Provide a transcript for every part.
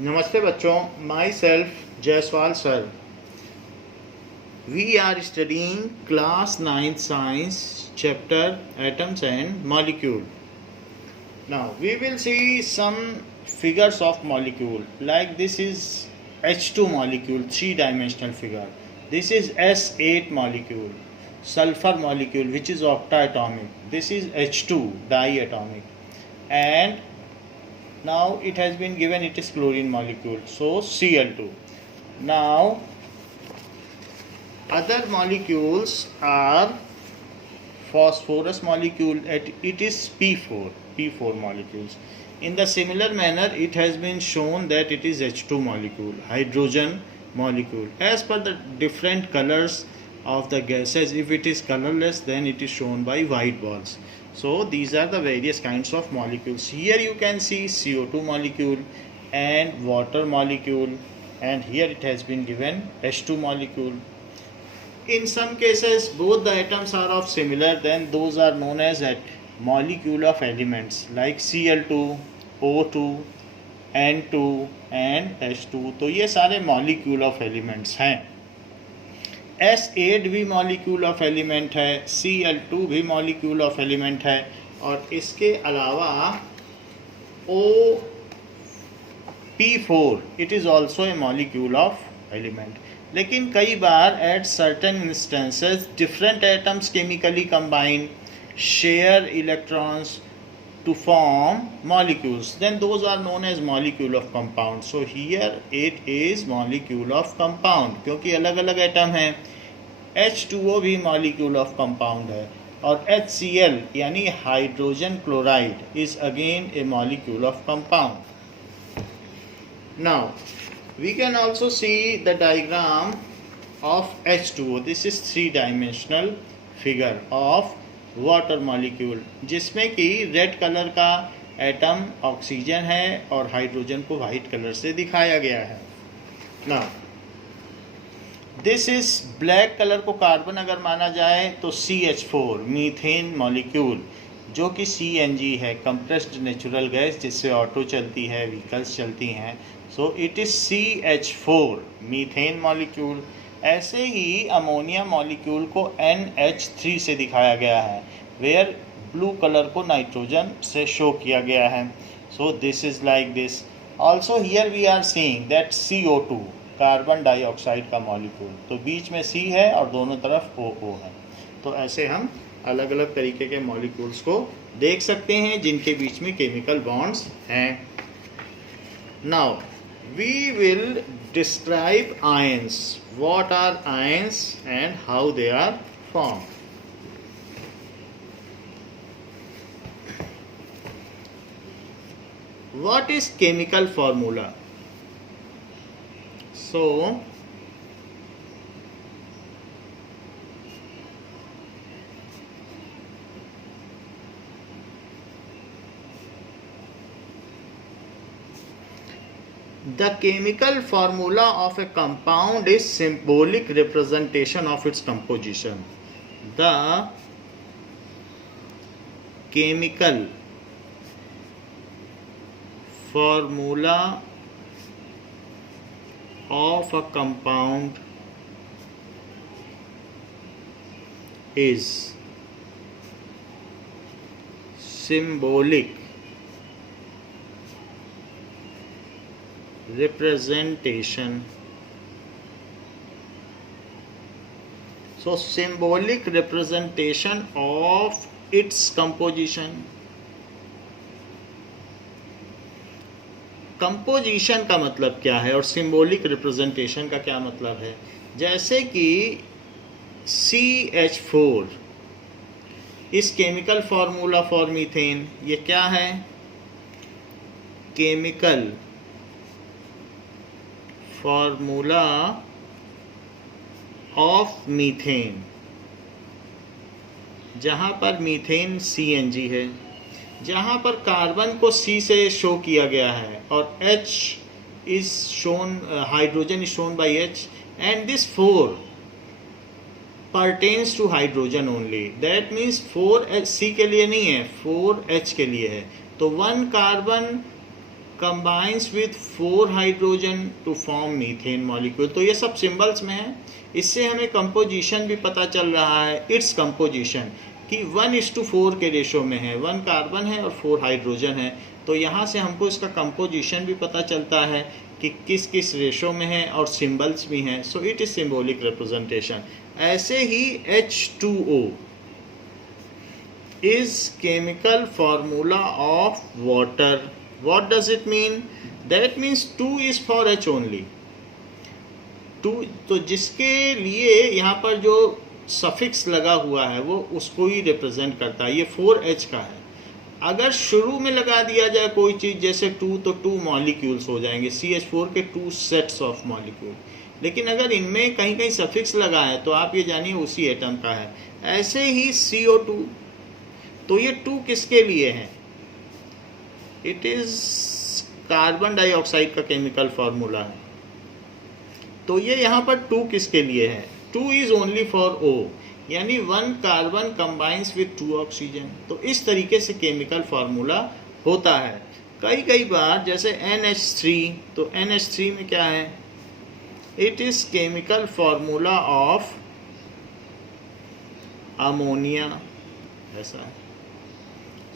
नमस्ते बच्चों, my self Jaiswal sir. We are studying class 9th science chapter atoms and molecule. Now we will see some figures of molecule, like this is H2 molecule, 3-dimensional figure. This is S8 molecule, sulfur molecule, which is octaatomic. This is H2 diatomic, and now it has been given it is chlorine molecule, so Cl2. Now other molecules are phosphorus molecule, it is P4 molecules. In the similar manner, it has been shown that it is H2 molecule, hydrogen molecule. As per the different colors of the gases, if it is colorless, then it is shown by white balls. So these are the various kinds of molecules. Here you can see CO2 molecule and water molecule, and here it has been given H2 molecule. In some cases both the atoms are of similar, then those are known as molecule of elements, like Cl2, O2, N2 and H2. तो ये सारे molecule of elements हैं. S8 भी molecule of element है, Cl2 भी molecule of element है, और इसके अलावा P4 it is also a molecule of element. लेकिन कई बार at certain instances different atoms chemically combine, share electrons to form molecules, then those are known as molecule of compound. So here it is molecule of compound, क्योंकि अलग अलग atom हैं. H2O भी molecule of compound है, और HCl यानी hydrogen chloride is again a molecule of compound. Now we can also see the diagram of H2O. This is 3-dimensional figure of water molecule, जिसमें कि रेड कलर का atom oxygen है और hydrogen को white colour से दिखाया गया है. Now this is black colour को कार्बन अगर माना जाए तो CH4 मीथेन मॉलिक्यूल, जो कि CNG है, कंप्रेस्ड नेचुरल गैस, जिससे ऑटो चलती है, व्हीकल्स चलती हैं. So it is CH4 methane molecule. ऐसे ही अमोनिया मॉलिक्यूल को NH3 से दिखाया गया है, वेयर ब्लू कलर को नाइट्रोजन से शो किया गया है. So this is like this. Also here we are seeing that CO2 carbon dioxide का मॉलिक्यूल, तो बीच में C है और दोनों तरफ OO है. तो ऐसे हम अलग अलग तरीके के मॉलिक्यूल्स को देख सकते हैं जिनके बीच में केमिकल बॉन्ड्स हैं. Now we will describe ions. What are ions and how they are form. What is chemical formula? So the chemical formula of a compound is symbolic representation of its composition. The chemical formula of a compound is symbolic representation. So symbolic representation of its composition. Composition का मतलब क्या है और symbolic representation का क्या मतलब है? जैसे कि CH4 इस केमिकल फॉर्मूला फॉर मीथेन, ये क्या है? केमिकल फॉर्मूला ऑफ मीथेन, जहाँ पर मीथेन CNG है, जहाँ पर कार्बन को C से शो किया गया है और H is shown, hydrogen is shown by H, and this 4 pertains to hydrogen only. That means 4 C के लिए नहीं है, 4H के लिए है. तो 1 carbon combines with 4 hydrogen to form methane molecule. तो ये सब सिंबल्स में है, इससे हमें कंपोजिशन भी पता चल रहा है, इट्स कंपोजिशन कि 1:4 के रेशो में है, 1 कार्बन है और 4 हाइड्रोजन है। तो यहाँ से हमको इसका कंपोजिशन भी पता चलता है कि किस किस रेशो में है और सिंबल्स भी हैं। So it is symbolic representation. ऐसे ही H2O is chemical formula of water. What does it mean? That means 2 is for H only. 2 तो जिसके लिए यहाँ पर जो सफिक्स लगा हुआ है वो उसको ही रिप्रेजेंट करता है। ये 4H का है। अगर शुरू में लगा दिया जाए कोई चीज़ जैसे 2 तो 2 मॉलिक्यूल्स हो जाएंगे, CH4 के 2 सेट्स ऑफ मॉलिक्यूल। लेकिन अगर इनमें कहीं कहीं सफिक्स लगा है तो आप ये जानिए उसी एटम का है। ऐसे ही CO2, तो ये 2 किसके लिए है? इट इज कार्बन डाइऑक्साइड का केमिकल फॉर्मूला है। तो ये यहाँ पर 2 किसके लिए है? 2 इज ओनली फॉर O, यानी 1 कार्बन कंबाइंस विथ 2 ऑक्सीजन। तो इस तरीके से केमिकल फॉर्मूला होता है। कई बार जैसे NH3, तो NH3 में क्या है? It is chemical formula of ammonia, ऐसा है।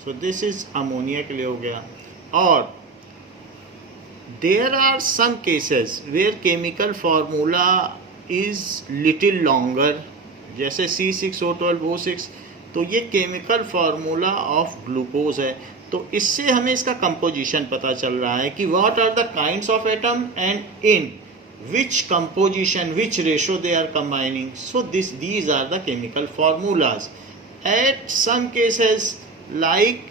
सो दिस इज अमोनिया के लिए हो गया। और there are some cases where chemical formula is little longer, जैसे C6O12O6, तो ये केमिकल फार्मूला ऑफ ग्लूकोज है। तो इससे हमें इसका कंपोजिशन पता चल रहा है कि what are the kinds of atom and in which composition, which ratio they are combining. So these are the chemical formulas. At some cases like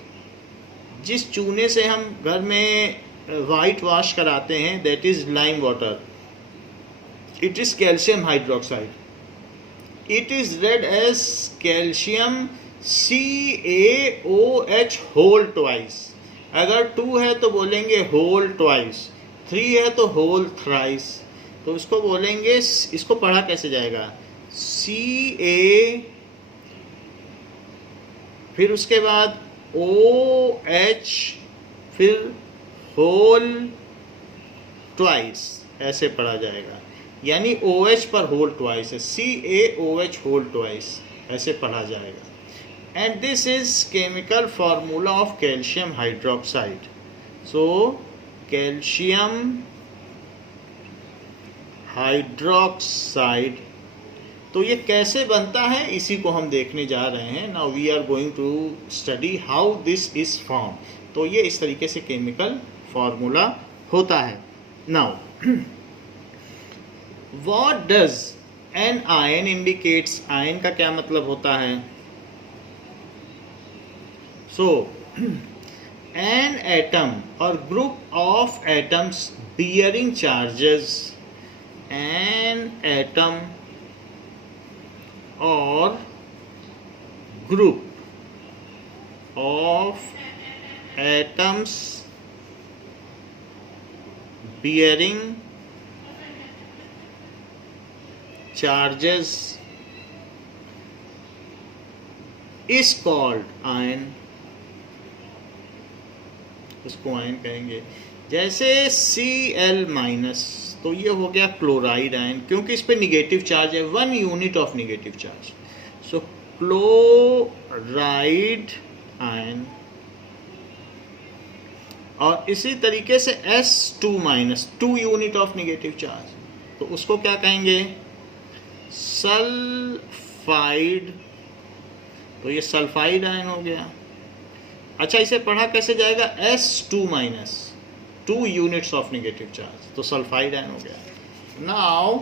जिस चूने से हम घर में वाइट वॉश कराते हैं, that is lime water, it is calcium hydroxide. It is read as calcium CaOH whole twice। अगर 2 है तो बोलेंगे whole twice, 3 है तो whole thrice। तो इसको बोलेंगे, इसको पढ़ा कैसे जाएगा? Ca, फिर उसके बाद OH, फिर whole twice, ऐसे पढ़ा जाएगा। यानी OH पर होल ट्वाइस है, CaOH होल ट्वाइस, ऐसे पढ़ा जाएगा। And this is chemical formula of calcium hydroxide. So calcium hydroxide, तो ये कैसे बनता है इसी को हम देखने जा रहे हैं। Now we are going to study how this is form. तो ये इस तरीके से केमिकल फार्मूला होता है। Now What does an ion indicates? Ion का क्या मतलब होता है? So, an atom or group of atoms bearing charges, an atom or group of atoms bearing charges is called ion। इसको आयन कहेंगे। जैसे Cl-, तो ये हो गया क्लोराइड आयन, क्योंकि इस पे निगेटिव चार्ज है, 1 unit of negative charge. So chloride ion. और इसी तरीके से S2-, 2 unit of negative charge, तो उसको क्या कहेंगे? सल्फाइड। तो ये सल्फाइड आयन हो गया। अच्छा, इसे पढ़ा कैसे जाएगा? S2-, 2 units of negative charge, तो सल्फाइड आयन हो गया। नाउ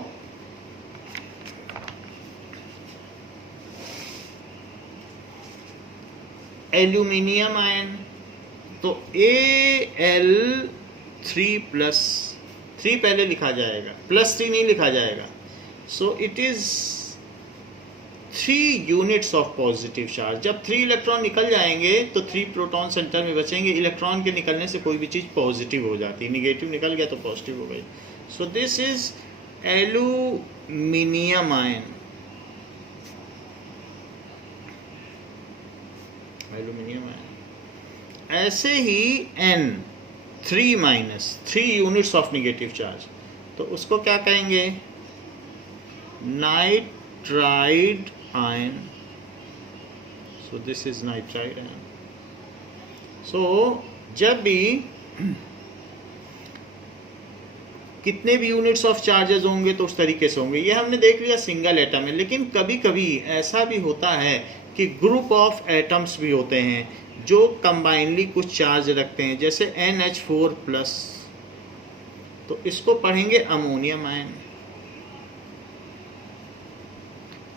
एल्यूमिनियम आयन, तो Al3+, 3 पहले लिखा जाएगा, +3 नहीं लिखा जाएगा। So it is 3 units of positive charge. जब 3 इलेक्ट्रॉन निकल जाएंगे तो 3 प्रोटॉन सेंटर में बचेंगे। इलेक्ट्रॉन के निकलने से कोई भी चीज़ पॉजिटिव हो जाती है, निगेटिव निकल गया तो पॉजिटिव हो गई। So this is aluminium ion. Aluminium ion. ऐसे ही 3 यूनिट्स ऑफ निगेटिव चार्ज, तो उसको क्या कहेंगे? Nitride ion. So this is nitride ion. So जब भी कितने भी यूनिट्स ऑफ चार्जेस होंगे तो उस तरीके से होंगे। ये हमने देख लिया सिंगल एटम में, लेकिन कभी कभी ऐसा भी होता है कि ग्रुप ऑफ एटम्स भी होते हैं जो कंबाइनली कुछ चार्ज रखते हैं, जैसे NH4+, तो इसको पढ़ेंगे अमोनियम आयन।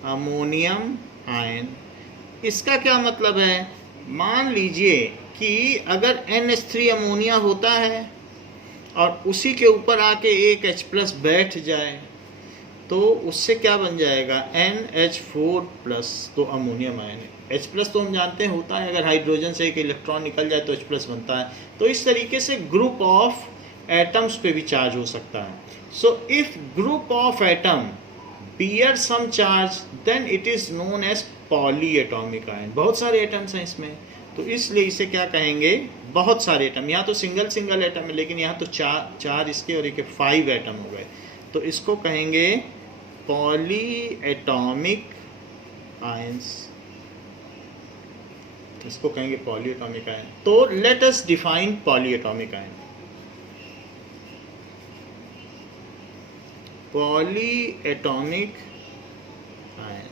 अमोनियम आयन, इसका क्या मतलब है? मान लीजिए कि अगर NH3 अमोनिया होता है और उसी के ऊपर आके एक H+ बैठ जाए, तो उससे क्या बन जाएगा? NH4+, तो अमोनियम आयन है। H+ तो हम जानते हैं होता है, अगर हाइड्रोजन से एक इलेक्ट्रॉन निकल जाए तो H+ बनता है। तो इस तरीके से ग्रुप ऑफ एटम्स पे भी चार्ज हो सकता है। So if group of atom bear some charge then it is known as polyatomic ion. बहुत सारे एटम्स हैं इसमें, तो इसलिए इसे क्या कहेंगे? बहुत सारे एटम। यहाँ तो सिंगल एटम है, लेकिन यहाँ तो चार इसके और एक 5 एटम हो गए, तो इसको कहेंगे पॉलीएटॉमिक आयंस। इसको कहेंगे पॉलीएटॉमिक आयन। तो let us define polyatomic ion. Polyatomic ion,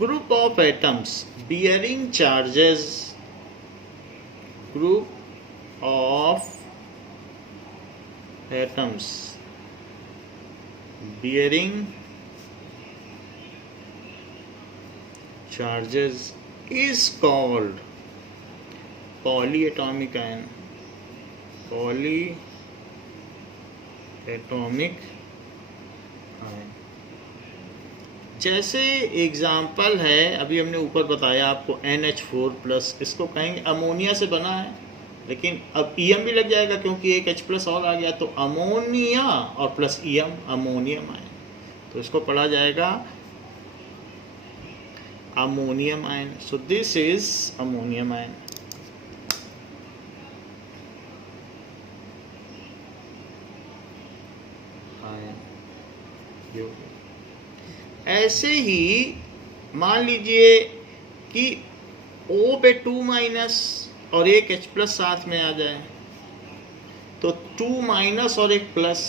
group of atoms bearing charges, group of atoms bearing charges is called polyatomic ion. Polyatomic ion, जैसे एग्जाम्पल है अभी हमने ऊपर बताया आपको NH4+, इसको कहेंगे अमोनिया से बना है, लेकिन अब EM भी लग जाएगा क्योंकि एक H+ और आ गया, तो अमोनिया और प्लस EM अमोनियम आयन, तो इसको पढ़ा जाएगा ammonium ion. So this is ammonium ion. ऐसे ही मान लीजिए कि O पे 2- और एक H+ साथ में आ जाए, तो 2- और एक प्लस,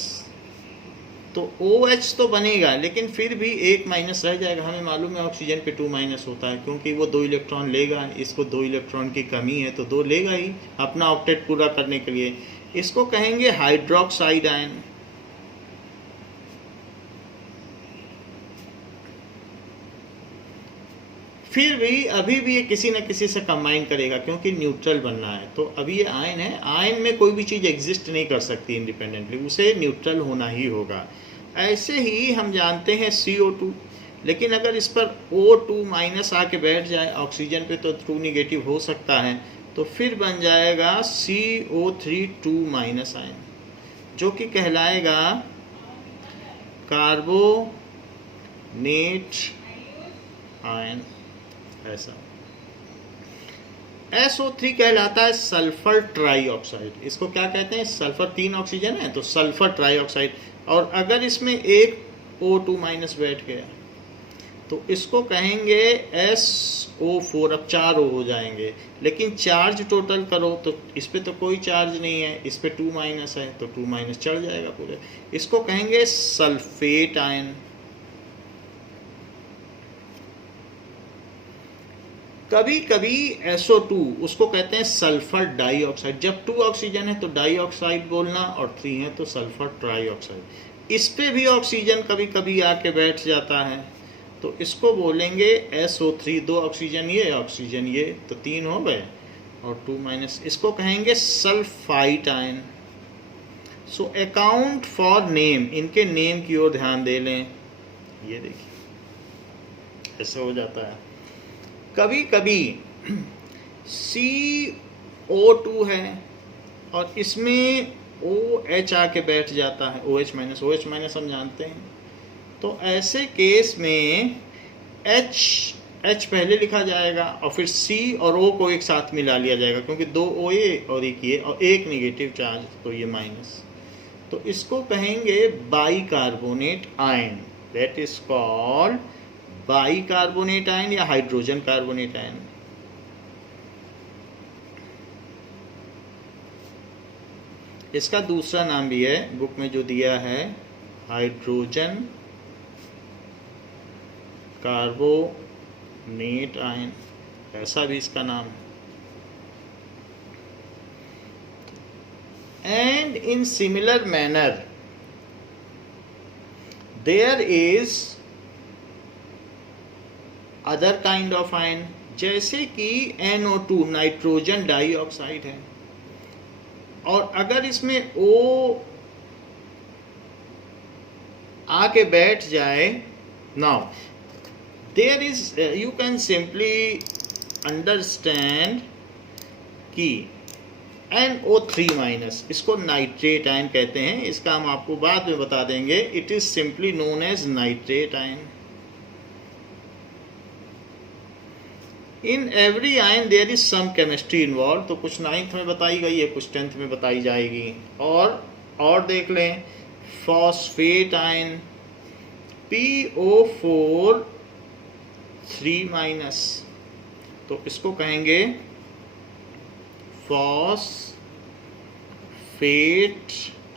तो OH तो बनेगा, लेकिन फिर भी एक माइनस रह जाएगा। हमें मालूम है ऑक्सीजन पे 2- होता है, क्योंकि वो 2 इलेक्ट्रॉन लेगा, इसको 2 इलेक्ट्रॉन की कमी है तो 2 लेगा ही अपना ऑक्टेट पूरा करने के लिए। इसको कहेंगे हाइड्रोक्साइड आयन। फिर भी अभी भी ये किसी न किसी से कंबाइन करेगा, क्योंकि न्यूट्रल बनना है। तो अभी ये आयन है, आयन में कोई भी चीज़ एग्जिस्ट नहीं कर सकती इंडिपेंडेंटली, उसे न्यूट्रल होना ही होगा। ऐसे ही हम जानते हैं CO2, लेकिन अगर इस पर O2- आके बैठ जाए, ऑक्सीजन पे तो 2- हो सकता है, तो फिर बन जाएगा CO3 2- आयन, जो कि कहलाएगा कार्बोनेट आयन। ऐसा SO3 कहलाता है सल्फर ट्राईऑक्साइड। इसको क्या कहते हैं? सल्फर 3 ऑक्सीजन है तो सल्फर ट्राईऑक्साइड, और अगर इसमें एक O2- बैठ गया तो इसको कहेंगे SO4। अब 4 O हो जाएंगे, लेकिन चार्ज टोटल करो तो इस पे तो कोई चार्ज नहीं है, इस पे 2- है तो 2- चढ़ जाएगा पूरे। इसको कहेंगे सल्फेट आयन। कभी कभी SO2 उसको कहते हैं सल्फर डाइऑक्साइड। जब 2 ऑक्सीजन है तो डाइऑक्साइड बोलना, और 3 है तो सल्फर ट्राईऑक्साइड। इस पे भी ऑक्सीजन कभी कभी आके बैठ जाता है, तो इसको बोलेंगे SO3। 2 ऑक्सीजन ये तो 3 हो गए, और 2-, इसको कहेंगे sulphite ion. So account for name, इनके नेम की ओर ध्यान दे लें। ये देखिए ऐसे हो जाता है। कभी कभी CO2 है और इसमें OH आके बैठ जाता है, OH- हम जानते हैं। तो ऐसे केस में H H पहले लिखा जाएगा और फिर C और O को एक साथ मिला लिया जाएगा, क्योंकि 2 OA और एक ये और एक नेगेटिव चार्ज, तो ये माइनस। तो इसको कहेंगे bicarbonate ion, that is called bicarbonate ion या हाइड्रोजन कार्बोनेट आयन। इसका दूसरा नाम भी है, बुक में जो दिया है, हाइड्रोजन कार्बोनेट आयन, ऐसा भी इसका नाम है। And in similar manner there is other kind of ion, जैसे कि NO2 नाइट्रोजन डाइऑक्साइड है, और अगर इसमें O आके बैठ जाए, now there is, you can simply understand कि NO3 माइनस, इसको नाइट्रेट आयन कहते हैं, इसका हम आपको बाद में बता देंगे। It is simply known as nitrate ion. In every ion there is some chemistry involve, तो कुछ 9th में बताई गई है, कुछ 10th में बताई जाएगी। और देख लें, फॉस्फेट आयन PO4 3 माइनस, तो इसको कहेंगे फॉस्फेट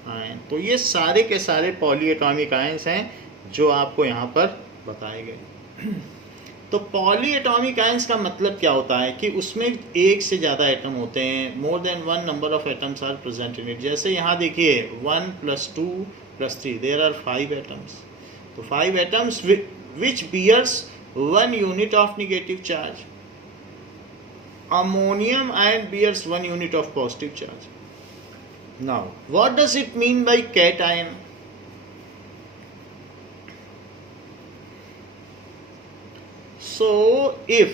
आयन। तो ये सारे के सारे पॉलीएटॉमिक आयन्स हैं जो आपको यहाँ पर बताए गए। तो पॉलीएटॉमिक आयन्स का मतलब क्या होता है कि उसमें एक से ज़्यादा एटम होते हैं, more than 1 number of atoms are present in it. जैसे यहाँ देखिए 1 + 2 + 3, देयर आर 5 एटम्स। तो 5 atoms which bears 1 unit of negative charge. Ammonium ion bears 1 unit of positive charge. Now, what does it mean by cation? So, if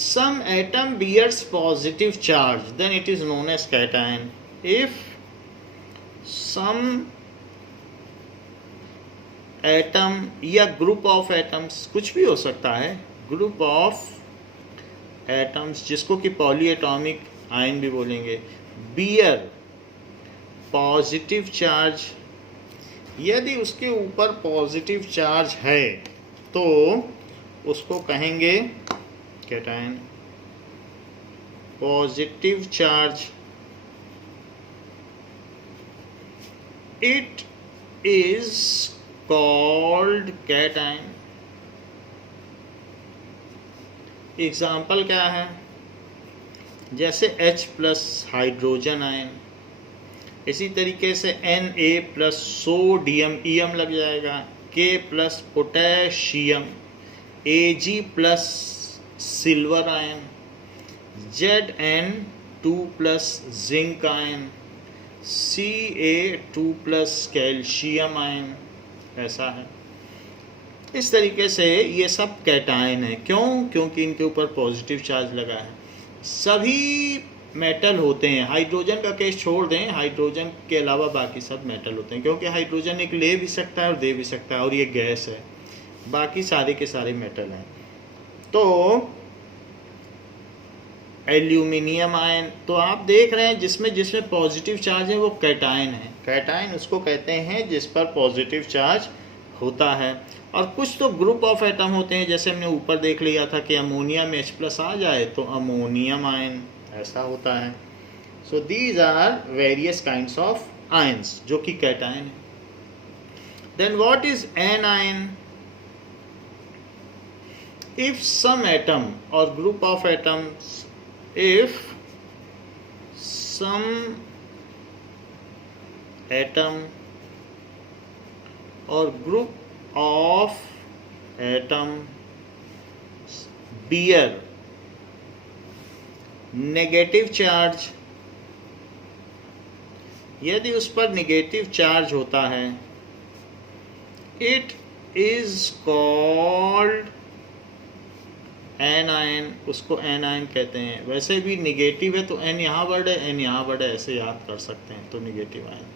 some atom bears positive charge, then it is known as cation. If some atom या group of atoms, कुछ भी हो सकता है, group of atoms, जिसको कि polyatomic ion भी बोलेंगे, बियर पॉजिटिव चार्ज, यदि उसके ऊपर पॉजिटिव चार्ज है तो उसको कहेंगे cation. Positive charge, it is called cation. Example क्या है, जैसे H+ हाइड्रोजन आयन, इसी तरीके से Na+ सोडियम, EM लग जाएगा, K+ potassium, Ag+ silver ion, Zn2+ zinc ion, Ca2+ calcium ion, ऐसा है। इस तरीके से ये सब कैटायन है। क्यों? क्योंकि इनके ऊपर पॉजिटिव चार्ज लगा है। सभी मेटल होते हैं, हाइड्रोजन का केस छोड़ दें, हाइड्रोजन के अलावा बाकी सब मेटल होते हैं, क्योंकि हाइड्रोजन एक ले भी सकता है और दे भी सकता है, और ये गैस है। बाकी सारे के सारे मेटल हैं। तो एल्यूमिनियम आयन, तो आप देख रहे हैं जिसमें पॉजिटिव चार्ज है वो कैटायन है। कैटायन उसको कहते हैं जिस पर पॉजिटिव चार्ज होता है। और कुछ तो ग्रुप ऑफ एटम होते हैं, जैसे हमने ऊपर देख लिया था कि अमोनिया में H+ आ जाए तो अमोनियम आयन, ऐसा होता है। So these are various kinds of ions जो कि कैटायन है। Then what is an ion? If some atom or group of atoms, if some atom or group of atoms bear negative charge, यदि उस पर negative charge होता है, it is called anion, उसको anion कहते हैं। वैसे भी नेगेटिव है तो एन यहाँ वर्ड है, एन यहाँ वर्ड है, ऐसे याद कर सकते हैं। तो नेगेटिव आयन,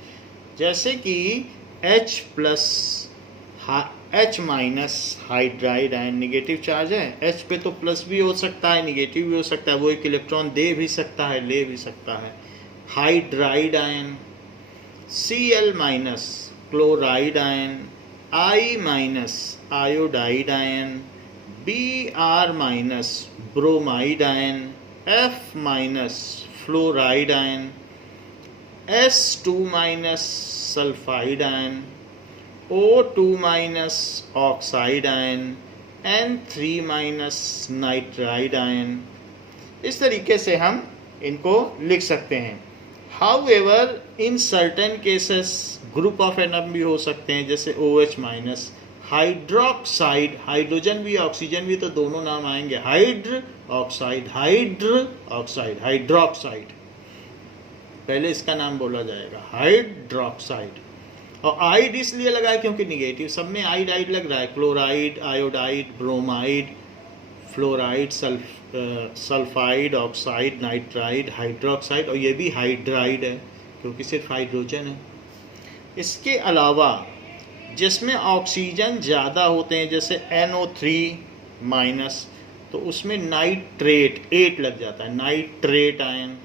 जैसे कि H+ H minus hydride ion negative charge है, H पे तो प्लस भी हो सकता है नेगेटिव भी हो सकता है, वो एक इलेक्ट्रॉन दे भी सकता है ले भी सकता है। Hydride ion, Cl minus chloride ion, I minus iodide ion, Br minus bromide ion, F minus fluoride ion, S2 minus sulphide ion, O2 minus oxide ion, N3 minus nitride ion. इस तरीके से हम इनको लिख सकते हैं। However in certain cases group of atom भी हो सकते हैं, जैसे OH माइनस हाइड्रोक्साइड, हाइड्रोजन भी ऑक्सीजन भी तो दोनों नाम आएंगे, हाइड्र ऑक्साइड, हाइड्रोक्साइड, पहले इसका नाम बोला जाएगा हाइड्रोक्साइड। और आइड इसलिए लगा है क्योंकि निगेटिव, सब में आइड आइड लग रहा है, chloride, iodide, bromide, fluoride, sulphide, oxide, nitride, hydroxide, और ये भी हाइड्राइड है क्योंकि सिर्फ हाइड्रोजन है। इसके अलावा जिसमें ऑक्सीजन ज़्यादा होते हैं, जैसे NO3 माइनस, तो उसमें नाइट्रेट 8 लग जाता है, नाइट्रेट आयन।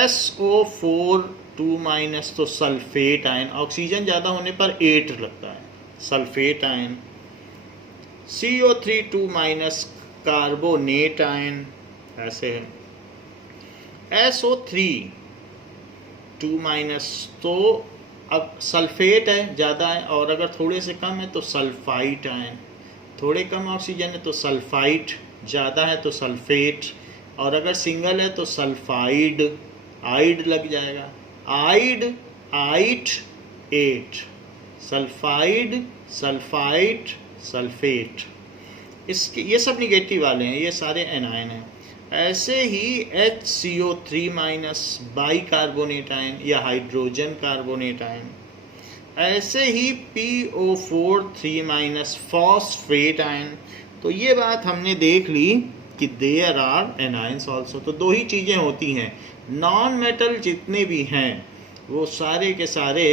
SO4 2 माइनस तो सल्फेट आयन, ऑक्सीजन ज़्यादा होने पर 8 लगता है, sulphate ion. CO3 2 minus carbonate ion, ऐसे है। SO3 2 माइनस तो अब सल्फेट है ज़्यादा है, और अगर थोड़े से कम है तो सल्फाइट आयन, थोड़े कम ऑक्सीजन है तो सल्फाइट, ज़्यादा है तो सल्फेट, और अगर सिंगल है तो सल्फाइड, आइड लग जाएगा, आइड, आइट, 8, सल्फाइड, सल्फाइट, सल्फेट। इसके ये सब निगेटिव वाले हैं, ये सारे एनायन हैं। ऐसे ही HCO3 माइनस बाइकार्बोनेट आयन या हाइड्रोजन कार्बोनेट आयन। ऐसे ही PO4 3 माइनस फॉस्फेट आयन। तो ये बात हमने देख ली कि देयर आर एनायंस ऑल्सो। तो दो ही चीज़ें होती हैं, नॉन मेटल जितने भी हैं वो सारे के सारे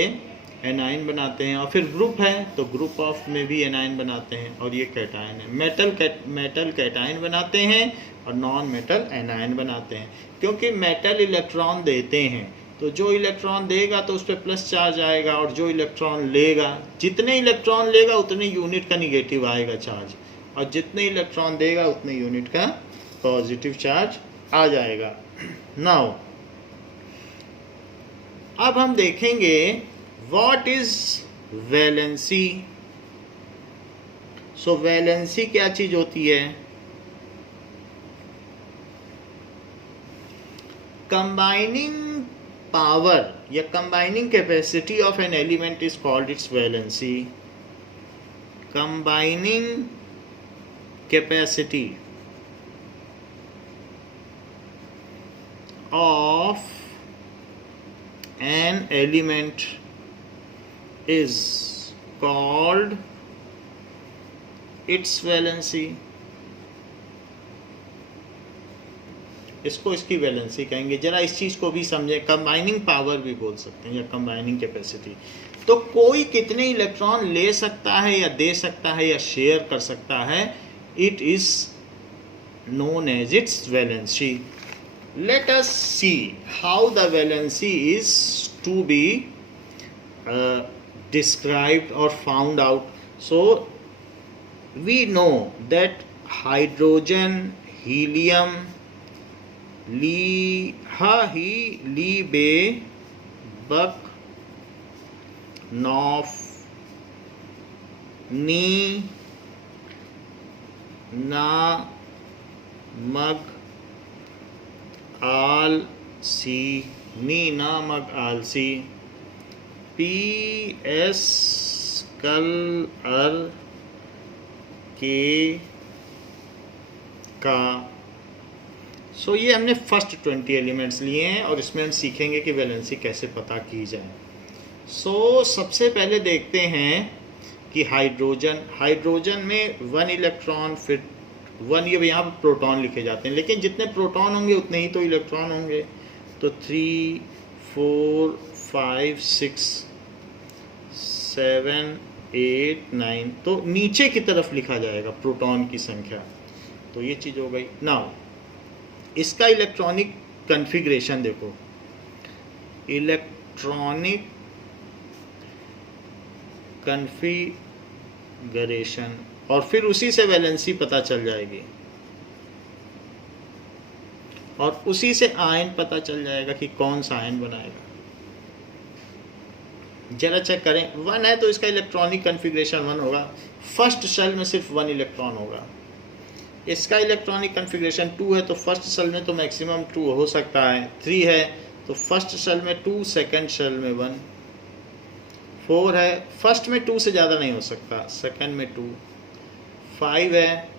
एनायन बनाते हैं, और फिर ग्रुप है तो ग्रुप ऑफ में भी एनायन बनाते हैं, और ये कैटायन है। मेटल कैटायन बनाते हैं और नॉन मेटल एनायन बनाते हैं। क्योंकि मेटल इलेक्ट्रॉन देते हैं, तो जो इलेक्ट्रॉन देगा तो उस पर प्लस चार्ज आएगा, और जो इलेक्ट्रॉन लेगा, जितने इलेक्ट्रॉन लेगा उतने यूनिट का निगेटिव आएगा चार्ज, और जितने इलेक्ट्रॉन देगा उतने यूनिट का पॉजिटिव चार्ज आ जाएगा। नाउ अब हम देखेंगे what is valency. So valency क्या चीज होती है? कंबाइनिंग पावर या combining capacity of an element is called its valency. Combining capacity of an element is called its valency। इसको इसकी वैलेंसी कहेंगे। जरा इस चीज को भी समझें, कंबाइनिंग पावर भी बोल सकते हैं या कंबाइनिंग कैपेसिटी। तो कोई कितने इलेक्ट्रॉन ले सकता है या दे सकता है या शेयर कर सकता है, it is known as its valency. Let us see how the valency is to be described or found out. So we know that hydrogen, helium, Li, Bak, Nof, Ni, Na, Mag, आलसी, नी नामक आलसी, PS कल अर के का। सो ये हमने first 20 elements लिए हैं, और इसमें हम सीखेंगे कि वैलेंसी कैसे पता की जाए। सो सबसे पहले देखते हैं कि हाइड्रोजन में 1 इलेक्ट्रॉन, फिर 1, ये यहाँ पर प्रोटॉन लिखे जाते हैं, लेकिन जितने प्रोटॉन होंगे उतने ही तो इलेक्ट्रॉन होंगे। तो 3, 4, 5, 6, 7, 8 9, तो नीचे की तरफ लिखा जाएगा प्रोटॉन की संख्या। तो ये चीज़ हो गई। नाउ इसका इलेक्ट्रॉनिक कन्फिग्रेशन देखो, इलेक्ट्रॉनिक कन्फिगरेशन, और फिर उसी से वैलेंसी पता चल जाएगी और उसी से आयन पता चल जाएगा कि कौन सा आयन बनाएगा। जरा चेक करें, 1 है तो इसका इलेक्ट्रॉनिक कन्फिग्रेशन 1 होगा। फर्स्ट शेल में सिर्फ 1 इलेक्ट्रॉन होगा। इसका इलेक्ट्रॉनिक कन्फिग्रेशन 2 है तो फर्स्ट शेल में तो मैक्सिमम 2 हो सकता है। 3 है तो फर्स्ट शेल में 2, सेकंड शेल में 1। 4 है, फर्स्ट में 2 से ज़्यादा नहीं हो सकता, सेकंड में 2। 5 है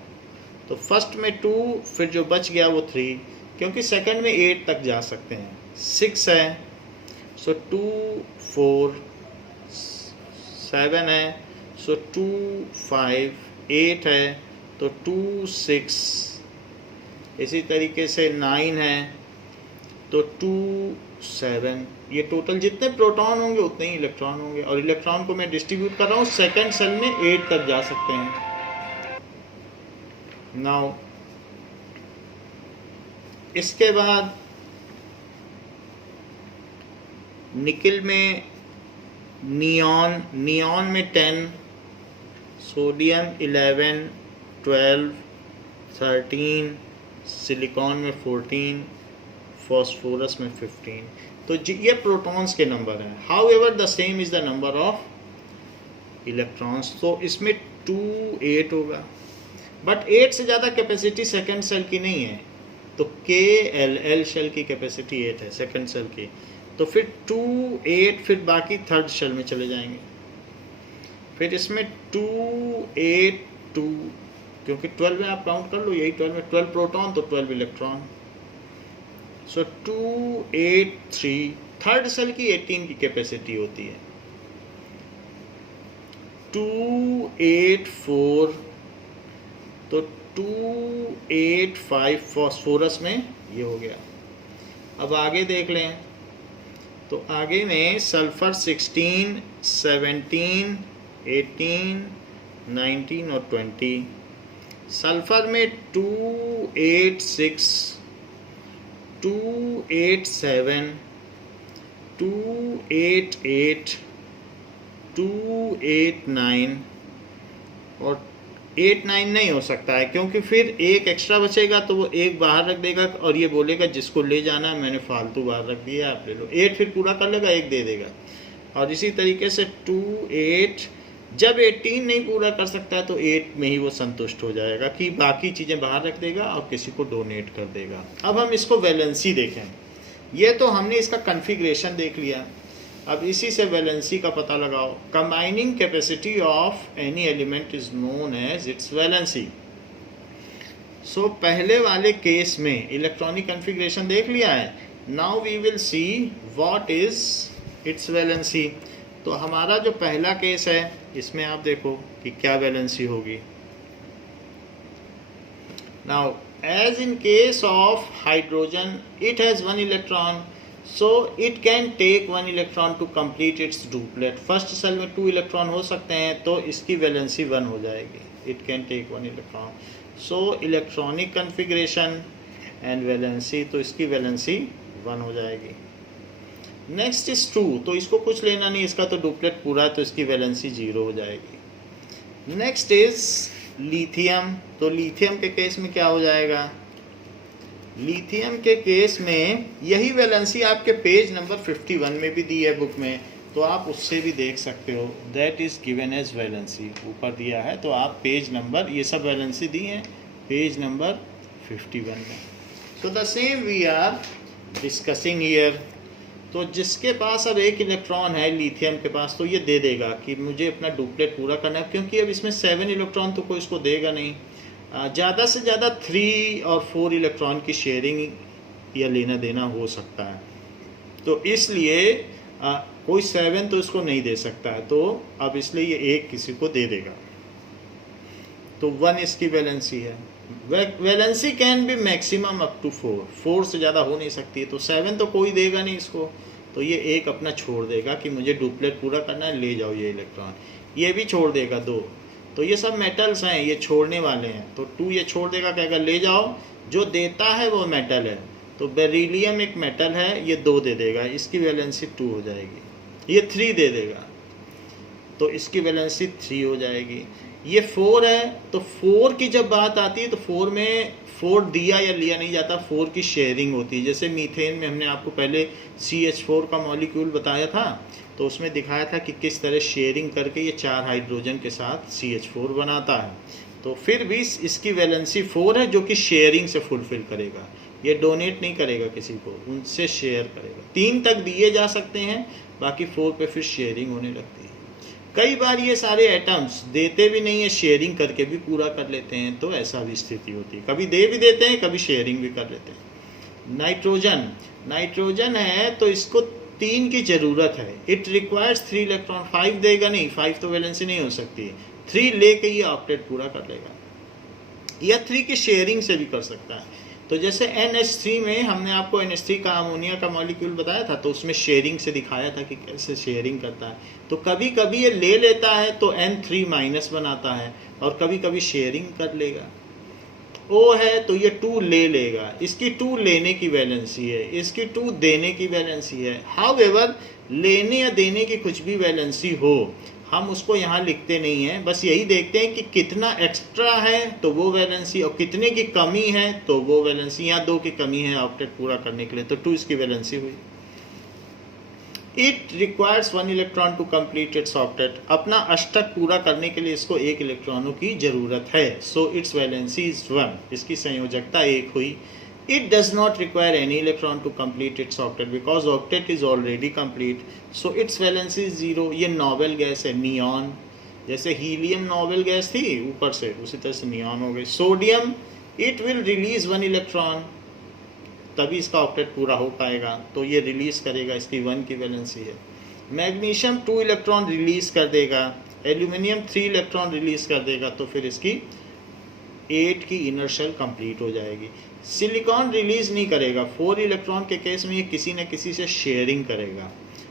तो फर्स्ट में 2, फिर जो बच गया वो 3, क्योंकि सेकंड में 8 तक जा सकते हैं। 6 है सो 2 4, 7 है सो 2 5, 8 है तो 2 6, इसी तरीके से 9 है तो 2 7। ये टोटल जितने प्रोटॉन होंगे उतने ही इलेक्ट्रॉन होंगे, और इलेक्ट्रॉन को मैं डिस्ट्रीब्यूट कर रहा हूँ सेकंड सेल में 8 तक जा सकते हैं। नाउ इसके बाद निकिल में नियॉन में 10, सोडियम 11, 12, 13, सिलिकॉन में 14, फॉस्फोरस में 15। तो ये प्रोटॉन्स के नंबर हैं। How ever the same is the number of electrons. तो इसमें 2 8 होगा, बट 8 से ज़्यादा कैपेसिटी सेकंड सेल की नहीं है। तो KL शेल की कैपेसिटी 8 है सेकंड सेल की, तो फिर 2 8, फिर बाकी थर्ड शेल में चले जाएंगे। फिर इसमें 2 8 2, क्योंकि 12 में आप काउंट कर लो, यही 12 में 12 प्रोटॉन तो 12 इलेक्ट्रॉन। सो 2 8 3, थर्ड सेल की 18 की कैपेसिटी होती है। 2 8 4, तो 2 8 5 फॉस्फोरस में ये हो गया। अब आगे देख लें, तो आगे में सल्फर 16, 17, 18, 19 और 20। सल्फर में 2 8 6, 2 8 7, 2 8 8, 2 8 9, और 8 9 नहीं हो सकता है, क्योंकि फिर एक एक्स्ट्रा बचेगा तो वो एक बाहर रख देगा और ये बोलेगा जिसको ले जाना है मैंने फालतू बाहर रख दिया, आप ले लो। 8 फिर पूरा कर लेगा, एक दे देगा। और इसी तरीके से 2 8, जब 18 नहीं पूरा कर सकता है तो 8 में ही वो संतुष्ट हो जाएगा कि बाकी चीज़ें बाहर रख देगा और किसी को डोनेट कर देगा। अब हम इसको वैलेंसी देखें। ये तो हमने इसका कन्फिग्रेशन देख लिया, अब इसी से वैलेंसी का पता लगाओ। Combining capacity of any element is known as its valency. So पहले वाले केस में इलेक्ट्रॉनिक कन्फिग्रेशन देख लिया है। Now we will see what is its valency. तो हमारा जो पहला केस है इसमें आप देखो कि क्या वैलेंसी होगी। Now as in case of hydrogen it has 1 electron, so it can take 1 electron to complete its duplet। First shell में 2 इलेक्ट्रॉन हो सकते हैं तो इसकी वैलेंसी 1 हो जाएगी। it can take 1 electron, so electronic configuration and valency, तो इसकी वैलेंसी 1 हो जाएगी। नेक्स्ट इज 2, तो इसको कुछ लेना नहीं, इसका तो डुप्लेट पूरा है तो इसकी वैलेंसी 0 हो जाएगी। नेक्स्ट इज लिथियम, तो लिथियम के केस में क्या हो जाएगा। लिथियम के केस में यही वैलेंसी आपके पेज नंबर 51 में भी दी है बुक में, तो आप उससे भी देख सकते हो। That is given as valency, ऊपर दिया है तो आप पेज नंबर, ये सब वैलेंसी दी है पेज नंबर 51 में। So the same we are discussing here. तो जिसके पास अब 1 इलेक्ट्रॉन है लिथियम के पास, तो ये दे देगा कि मुझे अपना डुप्लेट पूरा करना है, क्योंकि अब इसमें 7 इलेक्ट्रॉन तो कोई इसको देगा नहीं। ज़्यादा से ज़्यादा 3 और 4 इलेक्ट्रॉन की शेयरिंग या लेना देना हो सकता है, तो इसलिए कोई 7 तो इसको नहीं दे सकता है, तो अब इसलिए ये 1 किसी को दे देगा। तो 1 इसकी वैलेंसी है। Valency can be maximum up to 4 से ज़्यादा हो नहीं सकती है, तो 7 तो कोई देगा नहीं इसको, तो ये एक अपना छोड़ देगा कि मुझे डुप्लेट पूरा करना है, ले जाओ ये इलेक्ट्रॉन। ये भी छोड़ देगा 2। तो ये सब मेटल्स हैं, ये छोड़ने वाले हैं। तो 2 ये छोड़ देगा, कहेगा ले जाओ, जो देता है वो मेटल है। तो बेरिलियम एक मेटल है, ये 2 दे देगा, इसकी वैलेंसी 2 हो जाएगी। ये 3 दे देगा तो इसकी वैलेंसी 3 हो जाएगी। ये 4 है, तो 4 की जब बात आती है तो 4 में 4 दिया या लिया नहीं जाता, 4 की शेयरिंग होती है। जैसे मीथेन में हमने आपको पहले CH4 का मॉलिक्यूल बताया था, तो उसमें दिखाया था कि किस तरह शेयरिंग करके ये 4 हाइड्रोजन के साथ CH4 बनाता है। तो फिर भी इसकी वैलेंसी 4 है, जो कि शेयरिंग से फुलफिल करेगा। ये डोनेट नहीं करेगा किसी को, उनसे शेयर करेगा। 3 तक दिए जा सकते हैं, बाकी 4 पे फिर शेयरिंग होने लगती है। कई बार ये सारे एटम्स देते भी नहीं है, शेयरिंग करके भी पूरा कर लेते हैं, तो ऐसा भी स्थिति होती है। कभी दे भी देते हैं, कभी शेयरिंग भी कर लेते हैं। नाइट्रोजन है, तो इसको 3 की ज़रूरत है। It requires 3 electron. 5 देगा नहीं, 5 तो वैलेंसी नहीं हो सकती। 3 लेके ये ऑक्टेट पूरा कर लेगा, या 3 की शेयरिंग से भी कर सकता है। तो जैसे NH3 में हमने आपको NH3 का अमोनिया का मॉलिक्यूल बताया था, तो उसमें शेयरिंग से दिखाया था कि कैसे शेयरिंग करता है। तो कभी कभी ये ले लेता है तो N3- बनाता है, और कभी कभी शेयरिंग कर लेगा। O है तो ये 2 ले लेगा, इसकी 2 लेने की वैलेंसी है, इसकी 2 देने की वैलेंसी है। हाउएवर लेने या देने की कुछ भी वैलेंसी हो, हम उसको यहाँ लिखते नहीं हैं, बस यही देखते हैं कि कितना एक्स्ट्रा है तो वो वैलेंसी, और कितने की कमी है तो वो वैलेंसी। यहाँ 2 की कमी है ऑक्टेट पूरा करने के लिए, तो 2 इसकी वैलेंसी हुई। It requires 1 electron to complete its octet. अपना अष्टक पूरा करने के लिए इसको 1 इलेक्ट्रॉनों की जरूरत है। सो इट्स वैलेंसी इज 1, इसकी संयोजकता 1 हुई। It does not require any electron to complete its octet because octet is already complete. So its valency is 0. ये नोबल गैस है, नियॉन। जैसे हीलियम नोबल गैस थी ऊपर से, उसी तरह से नियॉन हो गई। Sodium, it will release 1 electron, तभी इसका ऑक्टेट पूरा हो पाएगा, तो ये रिलीज करेगा, इसकी 1 की वैलेंसी है। मैग्नीशियम 2 इलेक्ट्रॉन रिलीज कर देगा, एल्यूमिनियम 3 इलेक्ट्रॉन रिलीज कर देगा, तो फिर इसकी 8 की इनर शेल कंप्लीट हो जाएगी। सिलिकॉन रिलीज नहीं करेगा, 4 इलेक्ट्रॉन के केस में ये किसी न किसी से शेयरिंग करेगा,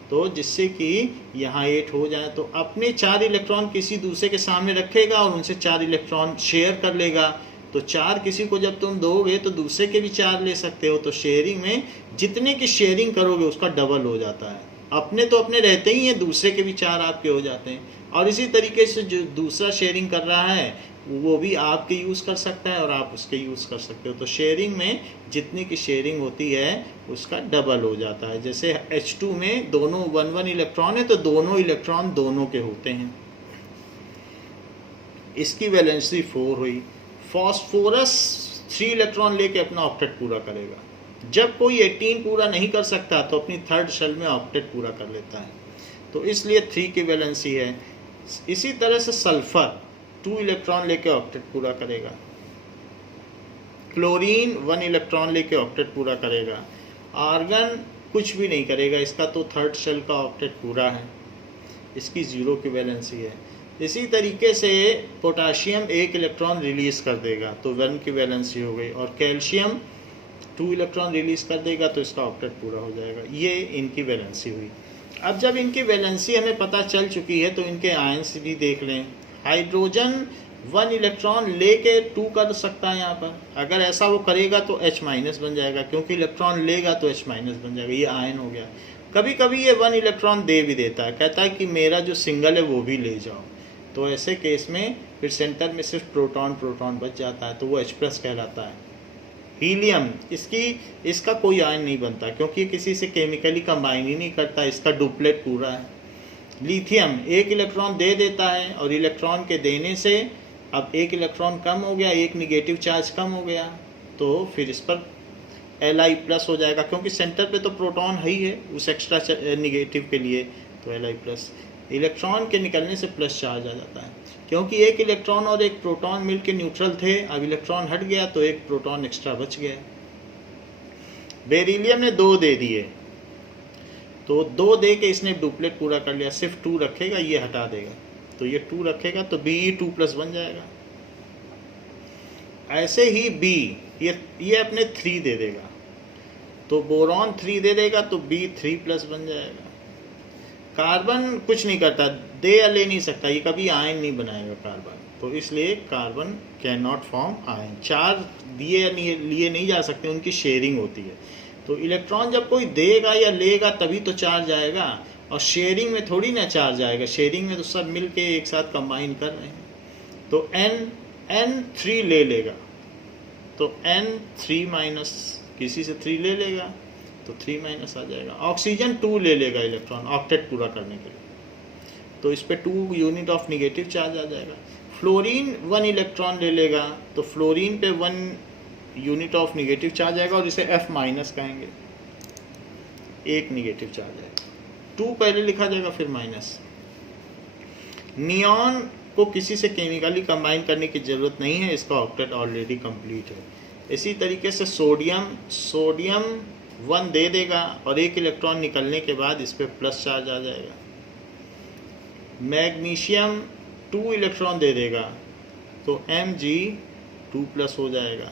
तो जिससे कि यहाँ 8 हो जाए, तो अपने 4 इलेक्ट्रॉन किसी दूसरे के सामने रखेगा और उनसे 4 इलेक्ट्रॉन शेयर कर लेगा। तो 4 किसी को जब तुम दोगे तो दूसरे के भी 4 ले सकते हो। तो शेयरिंग में जितने की शेयरिंग करोगे उसका डबल हो जाता है। अपने तो अपने रहते ही हैं, दूसरे के भी 4 आपके हो जाते हैं। और इसी तरीके से जो दूसरा शेयरिंग कर रहा है वो भी आपके यूज़ कर सकता है और आप उसके यूज़ कर सकते हो। तो शेयरिंग में जितनी की शेयरिंग होती है उसका डबल हो जाता है। जैसे H2 में दोनों 1-1 इलेक्ट्रॉन है, तो दोनों इलेक्ट्रॉन दोनों के होते हैं। इसकी वैलेंसी 4 हुई। फॉस्फोरस 3 इलेक्ट्रॉन लेके अपना ऑक्टेट पूरा करेगा। जब कोई 18 पूरा नहीं कर सकता तो अपनी 3rd शेल में ऑक्टेट पूरा कर लेता है, तो इसलिए 3 की वैलेंसी है। इसी तरह से सल्फर 2 इलेक्ट्रॉन लेके ऑक्टेट पूरा करेगा। क्लोरीन 1 इलेक्ट्रॉन लेके ऑक्टेट पूरा करेगा। आर्गन कुछ भी नहीं करेगा, इसका तो 3rd शेल का ऑक्टेट पूरा है, इसकी 0 की वैलेंसी है। इसी तरीके से पोटाशियम 1 इलेक्ट्रॉन रिलीज कर देगा, तो 1 की वैलेंसी हो गई। और कैल्शियम 2 इलेक्ट्रॉन रिलीज कर देगा, तो इसका ऑक्टेट पूरा हो जाएगा। ये इनकी वैलेंसी हुई। अब जब इनकी वैलेंसी हमें पता चल चुकी है तो इनके आयंस भी देख लें। हाइड्रोजन 1 इलेक्ट्रॉन लेके 2 कर सकता है यहाँ पर। अगर ऐसा वो करेगा तो H- बन जाएगा, क्योंकि इलेक्ट्रॉन लेगा तो H- बन जाएगा, ये आयन हो गया। कभी कभी ये 1 इलेक्ट्रॉन दे भी देता है, कहता है कि मेरा जो सिंगल है वो भी ले जाओ। तो ऐसे केस में फिर सेंटर में सिर्फ प्रोटॉन बच जाता है, तो वो H+ कहलाता है। हीलियम, इसका कोई आयन नहीं बनता, क्योंकि किसी से केमिकली कंबाइन ही नहीं करता, इसका डुप्लेट पूरा है। लिथियम 1 इलेक्ट्रॉन दे देता है, और इलेक्ट्रॉन के देने से अब 1 इलेक्ट्रॉन कम हो गया, 1 निगेटिव चार्ज कम हो गया, तो फिर इस पर Li+ हो जाएगा, क्योंकि सेंटर पे तो प्रोटॉन है ही है उस एक्स्ट्रा निगेटिव के लिए, तो Li+। इलेक्ट्रॉन के निकलने से प्लस चार्ज आ जाता है, क्योंकि 1 इलेक्ट्रॉन और 1 प्रोटॉन मिलकर न्यूट्रल थे, अब इलेक्ट्रॉन हट गया तो 1 प्रोटॉन एक्स्ट्रा बच गया। बेरिलियम ने 2 दे दिए, तो 2 दे के इसने डुप्लेट पूरा कर लिया, सिर्फ 2 रखेगा, ये हटा देगा, तो ये 2 रखेगा तो Be2+ बन जाएगा। ऐसे ही B ये अपने 3 दे देगा, तो बोरॉन 3 दे देगा तो B3+ बन जाएगा। कार्बन कुछ नहीं करता, दे या ले नहीं सकता, ये कभी आयन नहीं बनाएगा कार्बन, तो इसलिए carbon can not form ion. Charge दिए या लिए नहीं जा सकते, उनकी शेयरिंग होती है। तो इलेक्ट्रॉन जब कोई देगा या लेगा तभी तो चार्ज आएगा, और शेयरिंग में थोड़ी ना चार्ज आएगा, शेयरिंग में तो सब मिलके एक साथ कंबाइन कर रहे हैं। तो N3 ले लेगा, तो N3- किसी से 3 ले लेगा तो 3- आ जाएगा। ऑक्सीजन 2 ले लेगा इलेक्ट्रॉन ऑक्टेट पूरा करने के लिए, तो इस पे 2 यूनिट ऑफ निगेटिव चार्ज आ जाएगा। फ्लोरीन 1 इलेक्ट्रॉन ले लेगा तो फ्लोरीन पे 1 यूनिट ऑफ निगेटिव चार्ज आएगा, और इसे F- कहेंगे, 1 निगेटिव चार्ज आएगा। 2 पहले लिखा जाएगा फिर माइनस। नियॉन को किसी से केमिकली कंबाइन करने की ज़रूरत नहीं है, इसका ऑक्टेट ऑलरेडी कंप्लीट है। इसी तरीके से सोडियम 1 दे देगा और 1 इलेक्ट्रॉन निकलने के बाद इस पर प्लस चार्ज आ जाएगा। मैग्नीशियम 2 इलेक्ट्रॉन दे देगा तो Mg2+ हो जाएगा।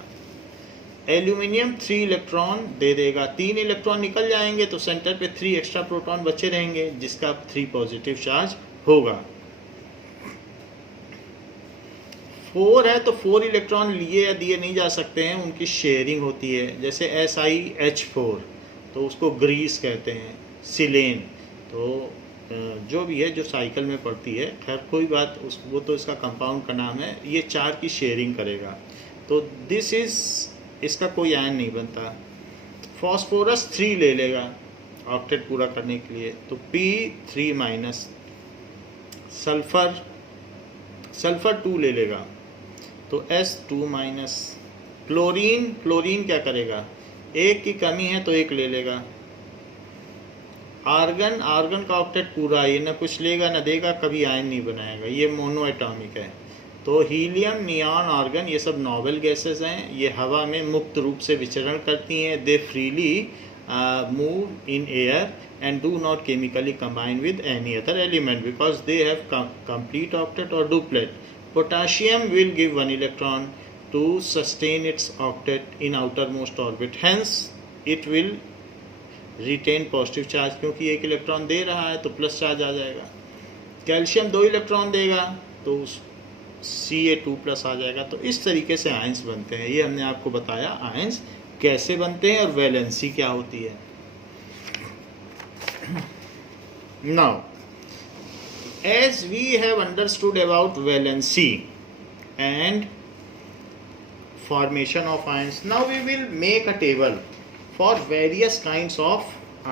एल्यूमिनियम 3 इलेक्ट्रॉन दे देगा, 3 इलेक्ट्रॉन निकल जाएंगे तो सेंटर पे 3 एक्स्ट्रा प्रोटॉन बचे रहेंगे, जिसका 3 पॉजिटिव चार्ज होगा। 4 है तो 4 इलेक्ट्रॉन लिए या दिए नहीं जा सकते हैं, उनकी शेयरिंग होती है। जैसे SiH4 तो उसको ग्रीस कहते हैं, सिलेन तो जो भी है जो साइकिल में पड़ती है, खैर कोई बात, वो तो इसका कंपाउंड का नाम है। ये 4 की शेयरिंग करेगा, तो दिस इज, इसका कोई आयन नहीं बनता। फॉस्फोरस 3 ले लेगा ऑक्टेट पूरा करने के लिए, तो P3-। सल्फर 2 ले लेगा तो S2-। क्लोरीन क्या करेगा, 1 की कमी है तो 1 ले लेगा। आर्गन का ऑक्टेट पूरा, ये ना कुछ लेगा ना देगा, कभी आयन नहीं बनाएगा, ये मोनो एटॉमिक है। तो हीलियम, नियॉन, आर्गन ये सब नॉबल गैसेस हैं, ये हवा में मुक्त रूप से विचरण करती हैं। They freely move in air and do not chemically combine with any other element because they have complete octet or duplet. Potassium will give 1 electron to sustain its octet in outermost orbit, hence it will retain positive charge, क्योंकि 1 electron दे रहा है तो plus charge आ जाएगा। Calcium 2 electron देगा तो Ca2+ आ जाएगा। तो इस तरीके से आयंस बनते हैं, ये हमने आपको बताया आयंस कैसे बनते हैं और वैलेंसी क्या होती है। Now, as we have understood about valency and formation of ions, now we will make a table for various kinds of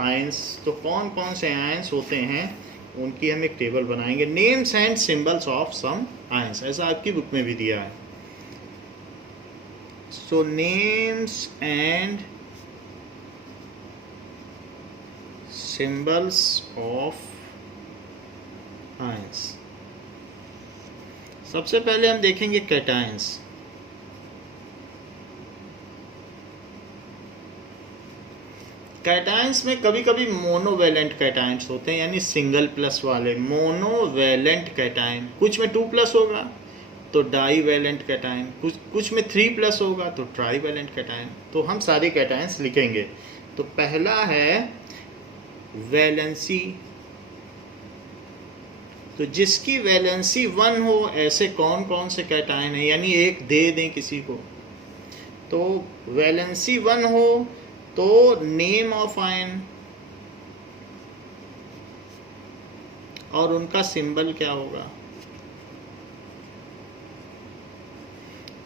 ions। तो कौन कौन से ions होते हैं उनकी हम एक टेबल बनाएंगे। Names and symbols of some ions, ऐसा आपकी बुक में भी दिया है। So names and symbols of ions। सबसे पहले हम देखेंगे कैटायंस। कैटायंस में कभी कभी मोनोवैलेंट कैटायंस होते हैं, यानी सिंगल प्लस वाले मोनोवैलेंट कैटायन। कुछ में 2+ होगा तो डाईवैलेंट कैटायन, कुछ में 3+ होगा तो ट्राईवैलेंट कैटायन। तो हम सारे कैटायंस लिखेंगे। तो पहला है वैलेंसी, तो जिसकी वैलेंसी 1 हो, ऐसे कौन कौन से कैटायन है, यानी 1 दे दें किसी को, तो वैलेंसी 1 हो तो नेम ऑफ आयन और उनका सिंबल क्या होगा।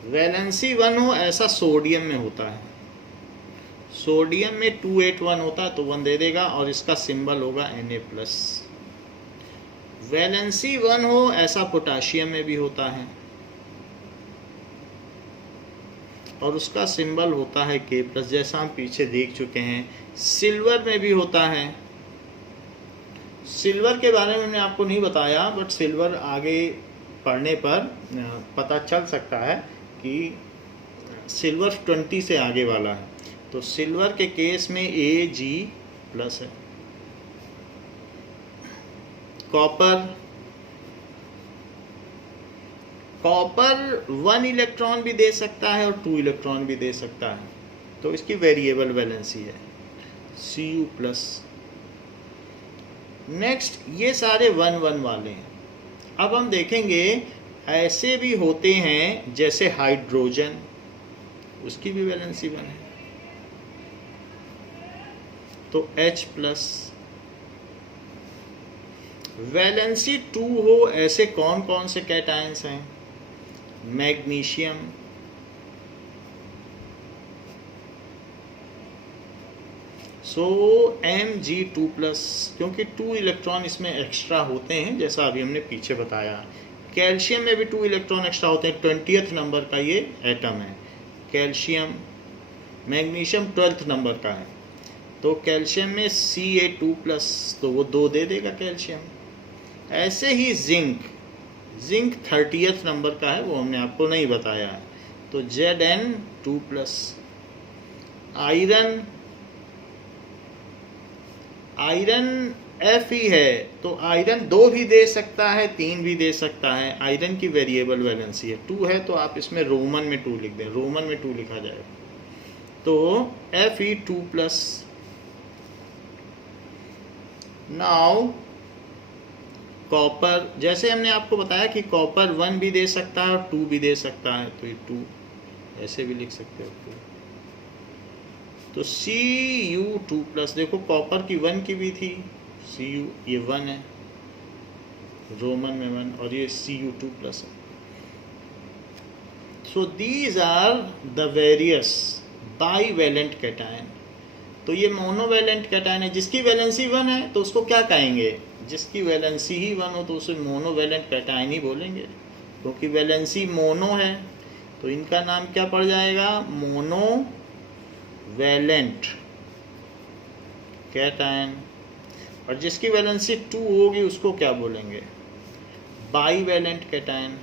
वैलेंसी 1 हो ऐसा सोडियम में होता है, सोडियम में 281 होता है तो 1 दे देगा और इसका सिंबल होगा Na+। वैलेंसी 1 हो ऐसा पोटाशियम में भी होता है और उसका सिंबल होता है K+, जैसा हम पीछे देख चुके हैं। सिल्वर में भी होता है। सिल्वर के बारे में मैंने आपको नहीं बताया, बट सिल्वर आगे पढ़ने पर पता चल सकता है कि सिल्वर 20 से आगे वाला है। तो सिल्वर के केस में Ag+ है। कॉपर 1 इलेक्ट्रॉन भी दे सकता है और 2 इलेक्ट्रॉन भी दे सकता है, तो इसकी वेरिएबल वैलेंसी है। Cu plus. नेक्स्ट ये सारे 1 1 वाले हैं। अब हम देखेंगे ऐसे भी होते हैं जैसे हाइड्रोजन, उसकी भी वैलेंसी 1 है, तो H प्लस। वैलेंसी 2 हो ऐसे कौन कौन से कैटायंस हैं? मैग्नीशियम, सो Mg2 प्लस, क्योंकि 2 इलेक्ट्रॉन इसमें एक्स्ट्रा होते हैं जैसा अभी हमने पीछे बताया। कैल्शियम में भी 2 इलेक्ट्रॉन एक्स्ट्रा होते हैं, 20th नंबर का ये एटम है कैल्शियम। मैग्नीशियम 12th नंबर का है, तो कैल्शियम में Ca2 प्लस, तो वो 2 दे देगा कैल्शियम। ऐसे ही जिंक 30th नंबर का है, वो हमने आपको नहीं बताया है, तो Zn2 प्लस। आयरन F ही है, तो आयरन 2 भी दे सकता है, 3 भी दे सकता है। आयरन की वेरिएबल वैलेंसी है 2 है, तो आप इसमें रोमन में 2 लिख दें, रोमन में 2 लिखा जाएगा, तो Fe2 प्लस। नाउ कॉपर, जैसे हमने आपको बताया कि कॉपर 1 भी दे सकता है और 2 भी दे सकता है, तो ये 2 ऐसे भी लिख सकते हो 2, तो Cu2 प्लस। देखो कॉपर की 1 की भी थी, Cu ये 1 है, रोमन में 1, और ये Cu2 प्लस है। So these are the various bivalent cation. तो ये मोनोवैलेंट कैटायन है, जिसकी वैलेंसी 1 है तो उसको क्या कहेंगे? जिसकी वैलेंसी ही 1 हो तो उसे मोनोवैलेंट कैटायन ही बोलेंगे, क्योंकि वैलेंसी मोनो है, तो इनका नाम क्या पड़ जाएगा? Monovalent cation. और जिसकी वैलेंसी 2 होगी उसको क्या बोलेंगे? Bivalent cation.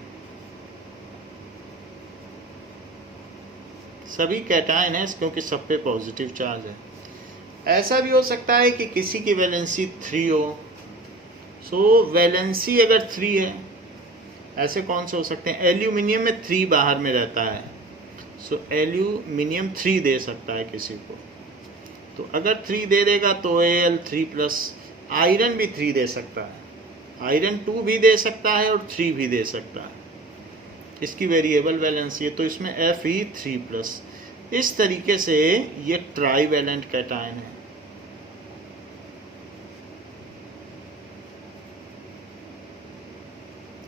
सभी कैटायन है क्योंकि सब पे पॉजिटिव चार्ज है। ऐसा भी हो सकता है कि किसी की वैलेंसी 3 हो, सो वैलेंसी अगर 3 है, ऐसे कौन से हो सकते हैं? एल्यूमिनियम में 3 बाहर में रहता है, सो एल्यूमिनियम 3 दे सकता है किसी को, तो अगर 3 दे देगा तो Al3 प्लस। आयरन भी 3 दे सकता है, आयरन 2 भी दे सकता है और 3 भी दे सकता है, इसकी वेरिएबल वैलेंसी है, तो इसमें Fe3 प्लस। इस तरीके से ये ट्राईवैलेंट कैटायन है।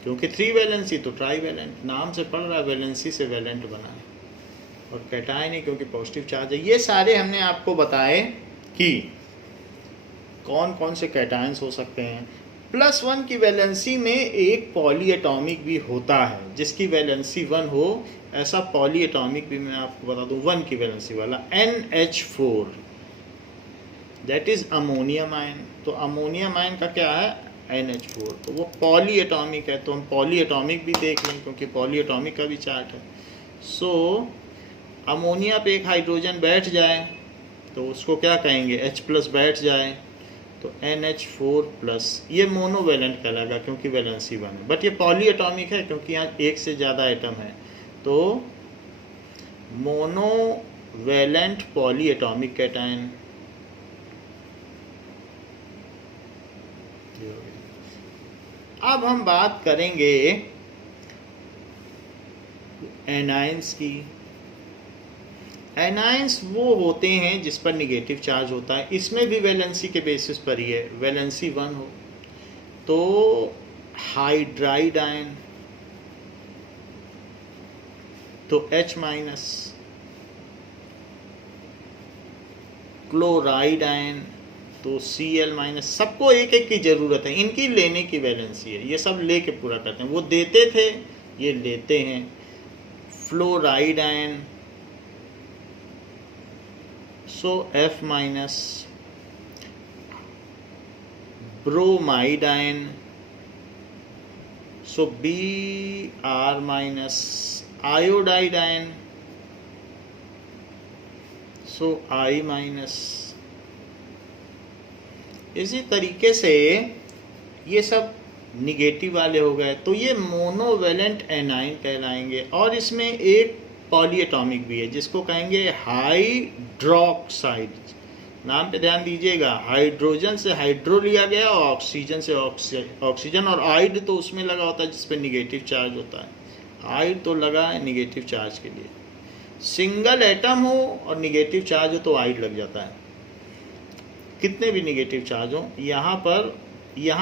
क्योंकि 3 वैलेंसी तो ट्राईवैलेंट, नाम से पढ़ रहा है, वैलेंसी से वैलेंट बना है, और कैटायन है क्योंकि पॉजिटिव चार्ज है। ये सारे हमने आपको बताए कि कौन कौन से कैटायंस हो सकते हैं। +1 की वैलेंसी में एक पॉली एटॉमिक भी होता है, जिसकी वैलेंसी 1 हो, ऐसा पॉली एटॉमिक भी मैं आपको बता दूं 1 की वैलेंसी वाला, NH4, that is ammonium ion. तो अमोनियम आयन का क्या है? NH4, तो वो पॉली एटॉमिक है, तो हम पॉली एटॉमिक भी देख लें क्योंकि पॉली एटॉमिक का भी चार्ट है। सो अमोनिया पे एक हाइड्रोजन बैठ जाए तो उसको क्या कहेंगे? H प्लस बैठ जाए तो NH4 प्लस। ये मोनोवैलेंट कहलाएगा क्योंकि वैलेंसी 1 है, बट ये पॉली एटॉमिक है क्योंकि यहाँ एक से ज़्यादा एटम है, तो मोनोवैलेंट पॉली एटॉमिक कैटायन। अब हम बात करेंगे एनायंस की। एनायंस वो होते हैं जिस पर निगेटिव चार्ज होता है, इसमें भी वैलेंसी के बेसिस पर ही है। वैलेंसी 1 हो तो हाइड्राइड आयन तो H माइनस, क्लोराइड आयन तो Cl माइनस। सबको एक एक की ज़रूरत है, इनकी लेने की वैलेंसी है, ये सब लेके पूरा करते हैं। वो देते थे, ये लेते हैं। Fluoride ion so F minus, bromide ion so Br minus, iodide ion so I minus. इसी तरीके से ये सब निगेटिव वाले हो गए, तो ये मोनोवैलेंट एनाइन कहलाएंगे। और इसमें एक पॉली एटॉमिक भी है जिसको कहेंगे हाइड्रोक्साइड, नाम पे ध्यान दीजिएगा, हाइड्रोजन से हाइड्रो लिया गया और ऑक्सीजन से ऑक्सीजन, और आइड तो उसमें लगा होता है जिस पे निगेटिव चार्ज होता है, आइड तो लगा है निगेटिव चार्ज के लिए। सिंगल एटम हो और निगेटिव चार्ज हो तो आइड लग जाता है, कितने भी निगेटिव चार्ज हो। यहाँ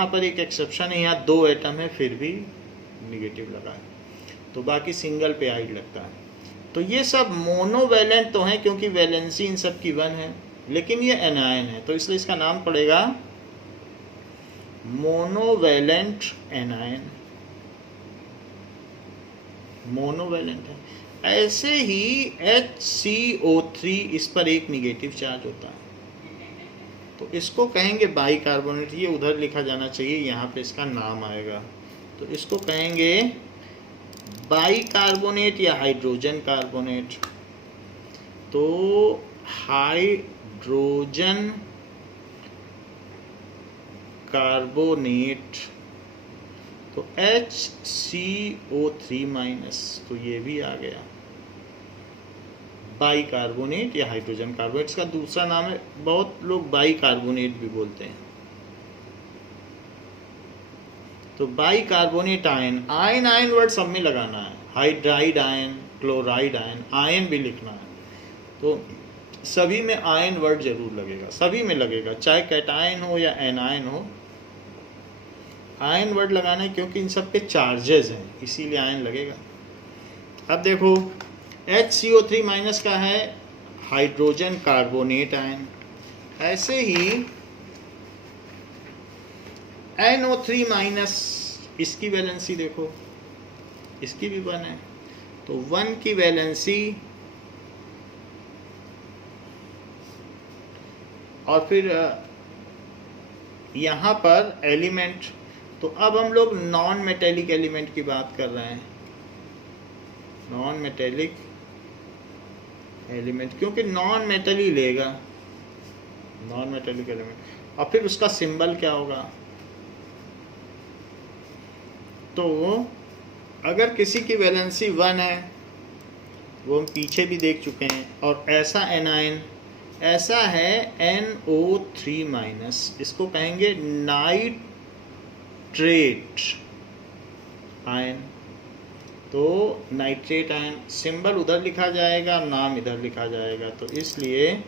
पर एक एक्सेप्शन है, यहाँ 2 एटम है फिर भी निगेटिव लगा है, तो बाकी सिंगल पे आइड लगता है। तो ये सब मोनोवैलेंट तो हैं क्योंकि वैलेंसी इन सब की 1 है, लेकिन ये एनायन है तो इसलिए इसका नाम पड़ेगा मोनोवैलेंट एनायन, मोनोवैलेंट है। ऐसे ही HCO3, इस पर एक निगेटिव चार्ज होता है तो इसको कहेंगे बाइकार्बोनेट। ये उधर लिखा जाना चाहिए, यहाँ पे इसका नाम आएगा, तो इसको कहेंगे बाइकार्बोनेट या हाइड्रोजन कार्बोनेट। तो हाइड्रोजन कार्बोनेट तो HCO3-, तो ये भी आ गया बाइकार्बोनेट या हाइड्रोजन कार्बोनेट। इसका दूसरा नाम है, बहुत लोग बाइकार्बोनेट भी बोलते हैं। तो बाइकार्बोनेट आयन, आयन वर्ड सब में लगाना है, hydride ion, chloride ion, ion भी लिखना है, तो सभी में आयन वर्ड जरूर लगेगा, सभी में लगेगा, चाहे कैटायन हो या एनायन हो, आयन वर्ड लगाना है क्योंकि इन सब पे चार्जेस हैं, इसीलिए आयन लगेगा। अब देखो HCO3- का है हाइड्रोजन कार्बोनेट आयन। ऐसे ही NO3-, इसकी वैलेंसी देखो, इसकी भी 1 है, तो 1 की वैलेंसी, और फिर यहाँ पर एलिमेंट, तो अब हम लोग नॉन मेटेलिक एलिमेंट की बात कर रहे हैं, नॉन मेटेलिक एलिमेंट, क्योंकि नॉन मेटल ही लेगा, नॉन मेटेलिक एलिमेंट। और फिर उसका सिंबल क्या होगा, तो अगर किसी की वैलेंसी 1 है, वो हम पीछे भी देख चुके हैं, और ऐसा एनायन, ऐसा है NO3-, इसको कहेंगे नाइट्रेट आयन। तो नाइट्रेट आयन, सिंबल उधर लिखा जाएगा, नाम इधर लिखा जाएगा, तो इसलिए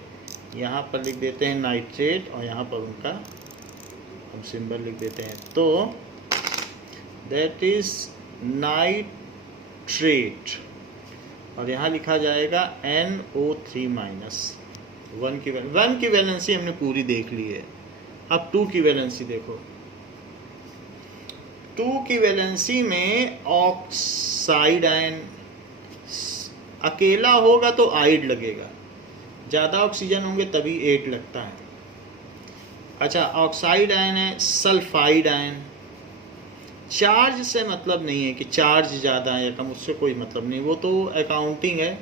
यहाँ पर लिख देते हैं नाइट्रेट और यहाँ पर उनका हम सिंबल लिख देते हैं, तो दैट इज नाइट्रेट, और यहाँ लिखा जाएगा NO3-। 1 की वैलेंसी हमने पूरी देख ली है। अब 2 की वैलेंसी देखो, 2 की वैलेंसी में ऑक्साइड आयन, अकेला होगा तो आइड लगेगा, ज़्यादा ऑक्सीजन होंगे तभी 8 लगता है। अच्छा, ऑक्साइड आयन है, सल्फाइड आयन, चार्ज से मतलब नहीं है कि चार्ज ज़्यादा है या कम, उससे कोई मतलब नहीं, वो तो अकाउंटिंग है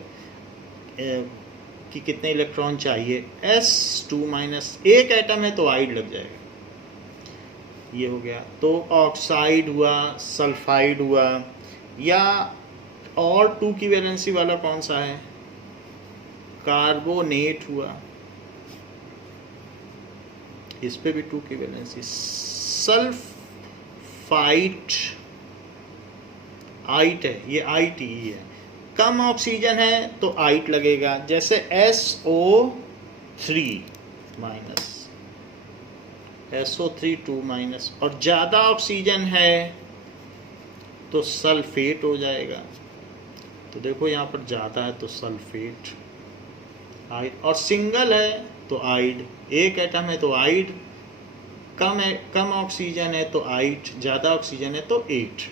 कि कितने इलेक्ट्रॉन चाहिए। S2-, एक एटम है तो आइड लग जाएगा, ये हो गया। तो ऑक्साइड हुआ, सल्फाइड हुआ, या और 2 की वैलेंसी वाला कौन सा है, कार्बोनेट हुआ, इस पे भी 2 की वैलेंसी। सल्फाइड आइट है, ये आइट ही है, कम ऑक्सीजन है तो आइट लगेगा, जैसे SO3-, SO3-2-, और ज़्यादा ऑक्सीजन है तो सल्फेट हो जाएगा। तो देखो यहाँ पर ज़्यादा है तो सल्फेट आइड, और सिंगल है तो आइड, एक एटम है तो आइड, कम ऑक्सीजन है तो आइड, ज़्यादा ऑक्सीजन है तो 8।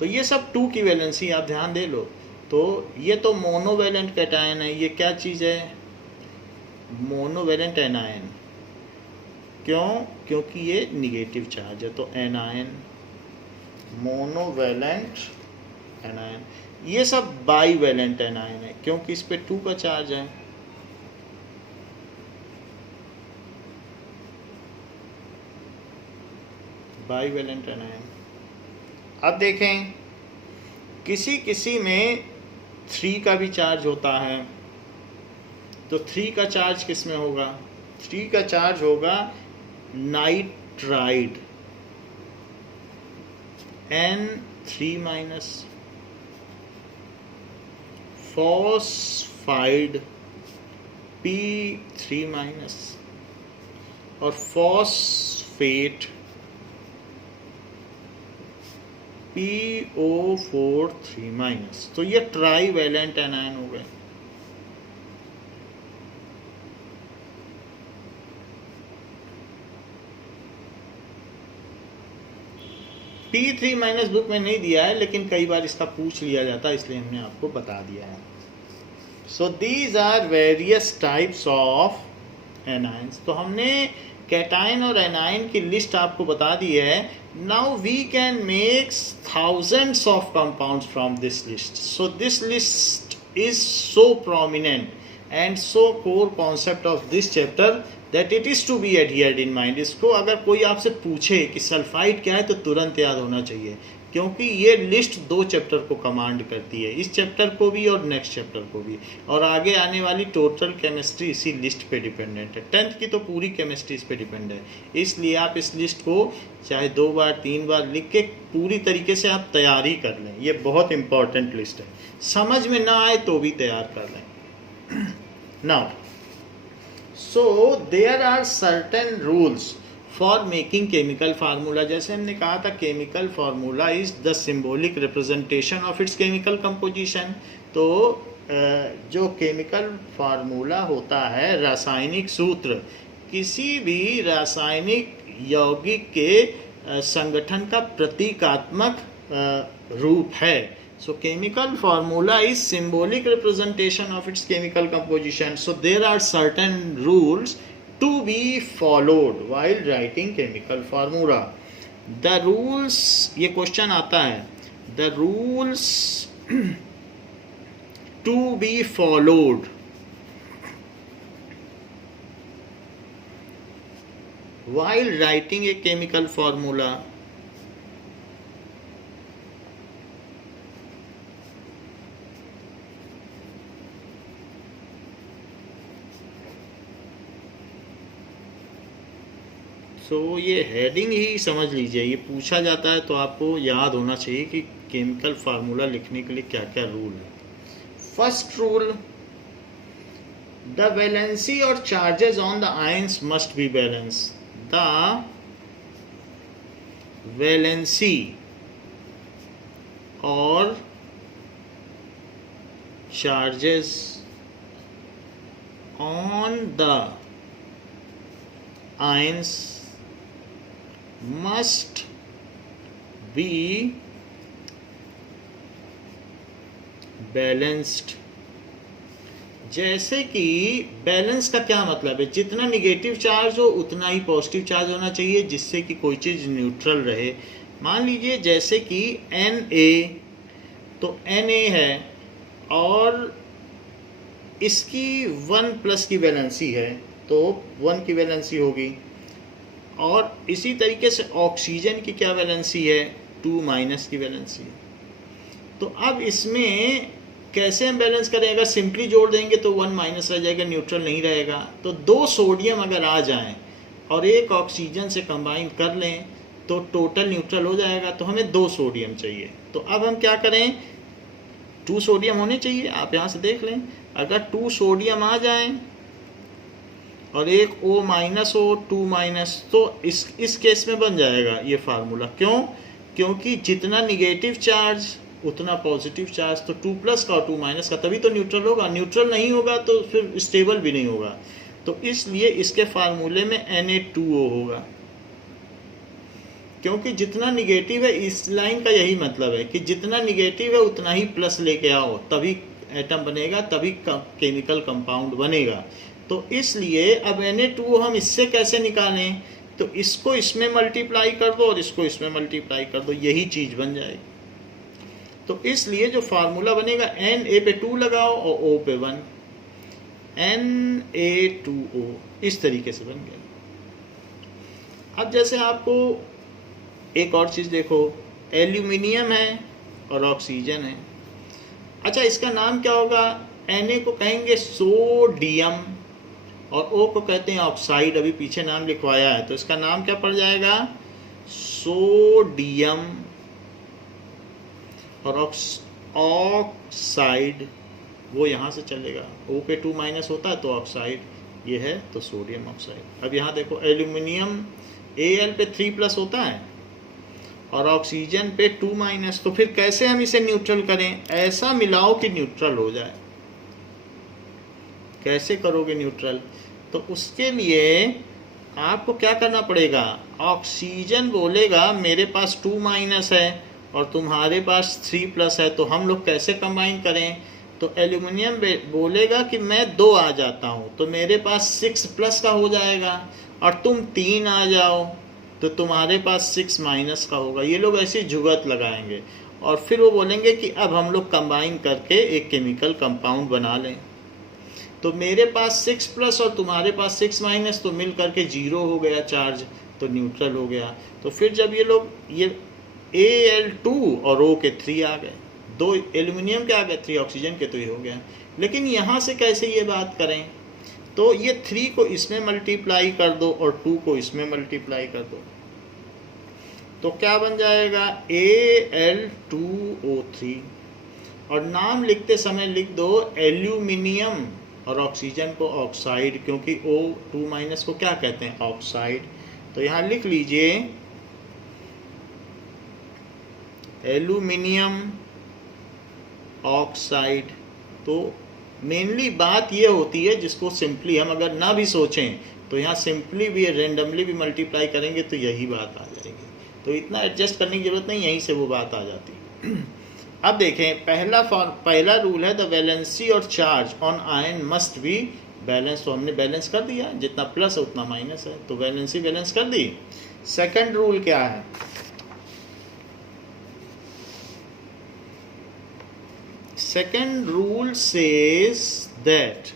तो ये सब 2 की वैलेंसी आप ध्यान दे लो। तो ये तो मोनोवैलेंट कैटायन है, ये क्या चीज़ है, मोनोवैलेंट एनायन। क्यों, क्योंकि ये निगेटिव चार्ज है, तो एनायन, मोनोवैलेंट एनायन। ये सब बाईवैलेंट एनायन है क्योंकि इस पे 2 का चार्ज है। Bivalent anion. अब देखें, किसी किसी में 3 का भी चार्ज होता है, तो 3 का चार्ज किस में होगा, 3 का चार्ज होगा नाइट्राइड N3-, फॉस्फाइड P3-, और फॉस्फेट PO4-3-। तो ये ट्राईवैलेंट एनायन हो गए। P3- बुक में नहीं दिया है, लेकिन कई बार इसका पूछ लिया जाता है, इसलिए हमने आपको बता दिया है। So these are various types of anions. तो हमने कैटायन और एनायन की लिस्ट आपको बता दी है। Now we can make thousands of compounds from this list. So this list is so prominent and so core concept of this chapter that it is to be adhered in mind. इसको अगर कोई आपसे पूछे कि sulphide क्या है तो तुरंत याद होना चाहिए, क्योंकि ये लिस्ट 2 चैप्टर को कमांड करती है, इस चैप्टर को भी और नेक्स्ट चैप्टर को भी, और आगे आने वाली टोटल केमिस्ट्री इसी लिस्ट पे डिपेंडेंट है। 10th की तो पूरी केमिस्ट्री इस पे डिपेंड है। इसलिए आप इस लिस्ट को चाहे 2 बार 3 बार लिख के पूरी तरीके से आप तैयारी कर लें। ये बहुत इंपॉर्टेंट लिस्ट है, समझ में ना आए तो भी तैयार कर लें। Now so there are certain rules for making chemical formula. जैसे हमने कहा था, chemical formula is the symbolic representation of its chemical composition. तो जो केमिकल फार्मूला होता है, रासायनिक सूत्र, किसी भी रासायनिक यौगिक के संगठन का प्रतीकात्मक रूप है। So chemical formula is symbolic representation of its chemical composition. So there are certain rules to be followed while writing chemical formula. The rules, ये क्वेश्चन आता है, the rules to be followed while writing a chemical formula. सो ये heading ही समझ लीजिए, ये पूछा जाता है तो आपको याद होना चाहिए कि केमिकल फार्मूला लिखने के लिए क्या क्या रूल है। फर्स्ट रूल, द वैलेंसी और charges on the ions must be balance. The valency और charges on the ions must be balanced। जैसे कि बैलेंस का क्या मतलब है, जितना निगेटिव चार्ज हो उतना ही पॉजिटिव चार्ज होना चाहिए, जिससे कि कोई चीज़ न्यूट्रल रहे। मान लीजिए जैसे कि Na, तो Na है और इसकी 1+ की वैलेंसी है, तो 1 की वैलेंसी होगी। और इसी तरीके से ऑक्सीजन की क्या वैलेंसी है, 2- की वैलेंसी है। तो अब इसमें कैसे हम बैलेंस करें, अगर सिंपली जोड़ देंगे तो 1- रह जाएगा, न्यूट्रल नहीं रहेगा। तो 2 सोडियम अगर आ जाएं और 1 ऑक्सीजन से कंबाइन कर लें तो टोटल न्यूट्रल हो जाएगा। तो हमें 2 सोडियम चाहिए। तो अब हम क्या करें, 2 सोडियम होने चाहिए। आप यहाँ से देख लें, अगर 2 सोडियम आ जाएं और 1 O- हो, 2-, तो इस केस में बन जाएगा ये फार्मूला। क्यों? क्योंकि जितना निगेटिव चार्ज उतना पॉजिटिव चार्ज, तो 2+ का और 2- का, तभी तो न्यूट्रल होगा। न्यूट्रल नहीं होगा तो फिर स्टेबल भी नहीं होगा। तो इसलिए इसके फार्मूले में Na2O होगा, क्योंकि जितना निगेटिव है, इस लाइन का यही मतलब है कि जितना निगेटिव है उतना ही प्लस लेके आओ, तभी एटम बनेगा, तभी केमिकल कंपाउंड बनेगा। तो इसलिए अब Na2O हम इससे कैसे निकालें, तो इसको इसमें मल्टीप्लाई कर दो और इसको इसमें मल्टीप्लाई कर दो, यही चीज़ बन जाएगी। तो इसलिए जो फार्मूला बनेगा, Na पे 2 लगाओ और O पे 1, Na2O, इस तरीके से बन गया। अब जैसे आपको एक और चीज़ देखो, एल्यूमिनियम है और ऑक्सीजन है। अच्छा, इसका नाम क्या होगा, Na को कहेंगे सोडियम और O को कहते हैं ऑक्साइड, अभी पीछे नाम लिखवाया है, तो इसका नाम क्या पड़ जाएगा, सोडियम। और ऑक्साइड वो यहाँ से चलेगा, O पे 2 माइनस होता है तो ऑक्साइड ये है, तो सोडियम ऑक्साइड। अब यहाँ देखो एल्यूमिनियम Al पे 3 प्लस होता है और ऑक्सीजन पे 2 माइनस, तो फिर कैसे हम इसे न्यूट्रल करें, ऐसा मिलाओ कि न्यूट्रल हो जाए। कैसे करोगे न्यूट्रल, तो उसके लिए आपको क्या करना पड़ेगा, ऑक्सीजन बोलेगा मेरे पास 2 माइनस है और तुम्हारे पास 3 प्लस है, तो हम लोग कैसे कंबाइन करें, तो एल्यूमिनियम बोलेगा कि मैं 2 आ जाता हूँ, तो मेरे पास 6 प्लस का हो जाएगा, और तुम 3 आ जाओ तो तुम्हारे पास 6 माइनस का होगा। ये लोग ऐसी जुगत लगाएंगे और फिर वो बोलेंगे कि अब हम लोग कंबाइन करके एक केमिकल कंपाउंड बना लें। तो मेरे पास 6 प्लस और तुम्हारे पास 6 माइनस, तो मिल करके 0 हो गया चार्ज, तो न्यूट्रल हो गया। तो फिर जब ये लोग ये Al2 और O के 3 आ गए, 2 एल्यूमिनियम के आ गए, 3 ऑक्सीजन के, तो ये हो गया। लेकिन यहाँ से कैसे ये बात करें, तो ये 3 को इसमें मल्टीप्लाई कर दो और 2 को इसमें मल्टीप्लाई कर दो, तो क्या बन जाएगा, Al2O3। और नाम लिखते समय लिख दो एल्यूमिनियम और ऑक्सीजन को ऑक्साइड, क्योंकि O2 माइनस को क्या कहते हैं, ऑक्साइड। तो यहाँ लिख लीजिए एल्यूमिनियम ऑक्साइड। तो मेनली बात ये होती है जिसको सिंपली हम अगर ना भी सोचें तो यहाँ सिंपली भी रेंडमली भी मल्टीप्लाई करेंगे तो यही बात आ जाएगी। तो इतना एडजस्ट करने की जरूरत नहीं, यहीं से वो बात आ जाती है। अब देखें पहला रूल है द वैलेंसी और charge on ion must be balance. तो हमने बैलेंस कर दिया, जितना प्लस है उतना माइनस है, तो वैलेंसी बैलेंस कर दी। सेकंड रूल क्या है, second rule says that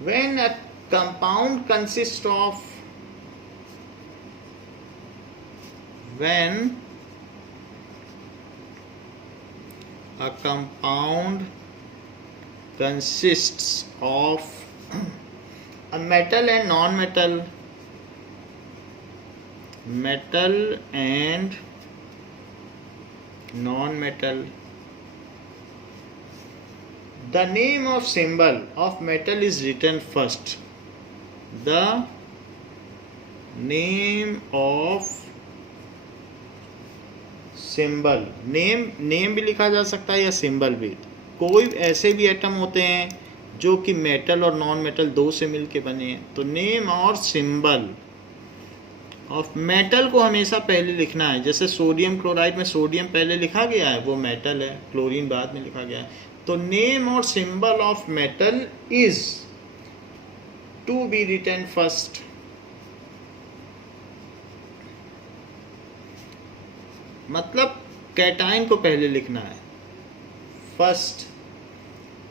when a compound consists of a metal and non-metal, metal and non-metal, the name of symbol of metal is written first. The name of symbol, name भी लिखा जा सकता है या symbol भी। कोई ऐसे भी एटम होते हैं जो कि मेटल और नॉन मेटल दो से मिलके बने हैं, तो नेम और सिंबल ऑफ मेटल को हमेशा पहले लिखना है। जैसे सोडियम क्लोराइड में सोडियम पहले लिखा गया है, वो मेटल है, क्लोरीन बाद में लिखा गया है। तो नेम और symbol of metal is to be written first. मतलब कैटायन को पहले लिखना है फर्स्ट,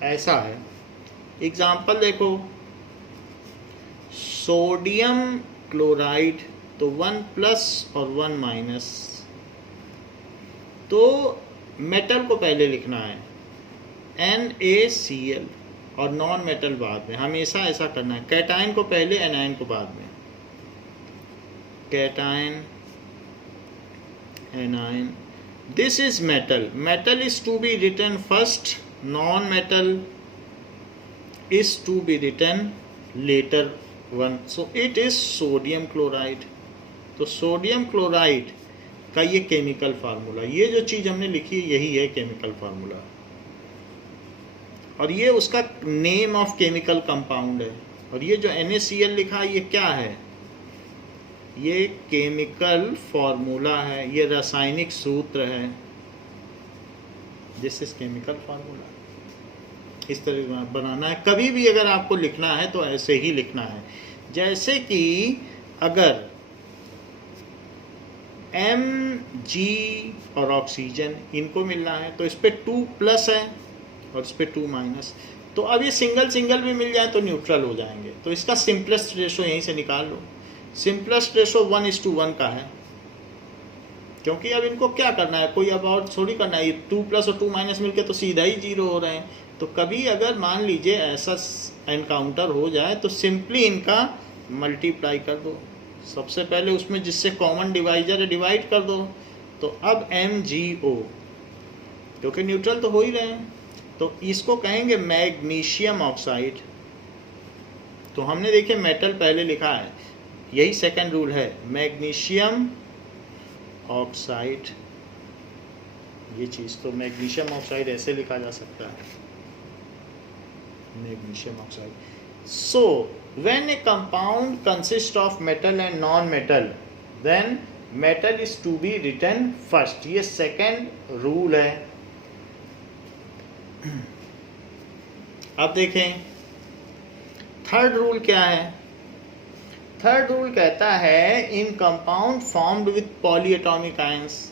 ऐसा है। एग्जाम्पल देखो, सोडियम क्लोराइड, तो 1 प्लस और 1 माइनस, तो मेटल को पहले लिखना है NaCl और नॉन मेटल बाद में, हमेशा ऐसा करना है। कैटायन को पहले, एनायन को बाद में। Cation, anion, this is metal, metal is to be written first, non metal is to be written later one, so it is sodium chloride। तो सोडियम क्लोराइड का ये केमिकल फार्मूला, ये जो चीज हमने लिखी है यही है केमिकल फार्मूला, और ये उसका नेम ऑफ केमिकल कंपाउंड है। और ये जो NaCl लिखा है ये क्या है, ये केमिकल फार्मूला है, ये रासायनिक सूत्र है। This is chemical formula. इस तरह बनाना है। कभी भी अगर आपको लिखना है तो ऐसे ही लिखना है। जैसे कि अगर Mg और ऑक्सीजन इनको मिलना है तो इस पे 2 प्लस है और इस पे 2 माइनस, तो अब ये सिंगल सिंगल भी मिल जाए तो न्यूट्रल हो जाएंगे। तो इसका सिंपलेस्ट रेशो यहीं से निकाल लो। सिंपलेस्ट रेशो 1:1 का है, क्योंकि अब इनको क्या करना है, कोई अब और थोड़ी करना है। 2 प्लस और 2 माइनस मिलके तो सीधा ही 0 हो रहे हैं, तो कभी अगर मान लीजिए ऐसा एनकाउंटर हो जाए तो सिंपली इनका मल्टीप्लाई कर दो, सबसे पहले उसमें जिससे कॉमन डिवाइजर है डिवाइड कर दो। तो अब MgO, क्योंकि न्यूट्रल तो हो ही रहे हैं, तो इसको कहेंगे मैग्नीशियम ऑक्साइड। तो हमने देखिए मेटल पहले लिखा है, यही सेकंड रूल है, मैग्नीशियम ऑक्साइड। ये चीज़ तो मैग्नीशियम ऑक्साइड ऐसे लिखा जा सकता है, magnesium oxide. So when a compound consist of metal and non metal then metal is to be written first. ये सेकंड रूल है। अब देखें थर्ड रूल क्या है। थर्ड रूल कहता है in compound formed with polyatomic ions,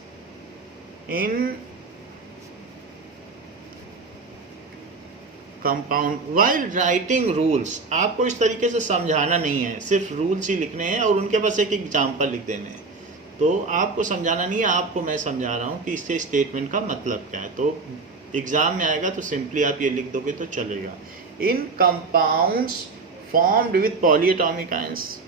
in compound while writing rules. आपको इस तरीके से समझाना नहीं है, सिर्फ रूल्स ही लिखने हैं और उनके पास एक एग्जाम्पल लिख देने हैं। तो आपको समझाना नहीं है, आपको मैं समझा रहा हूँ कि इससे स्टेटमेंट का मतलब क्या है। तो एग्जाम में आएगा तो सिंपली आप ये लिख दोगे तो चलेगा। In compounds formed with polyatomic ions,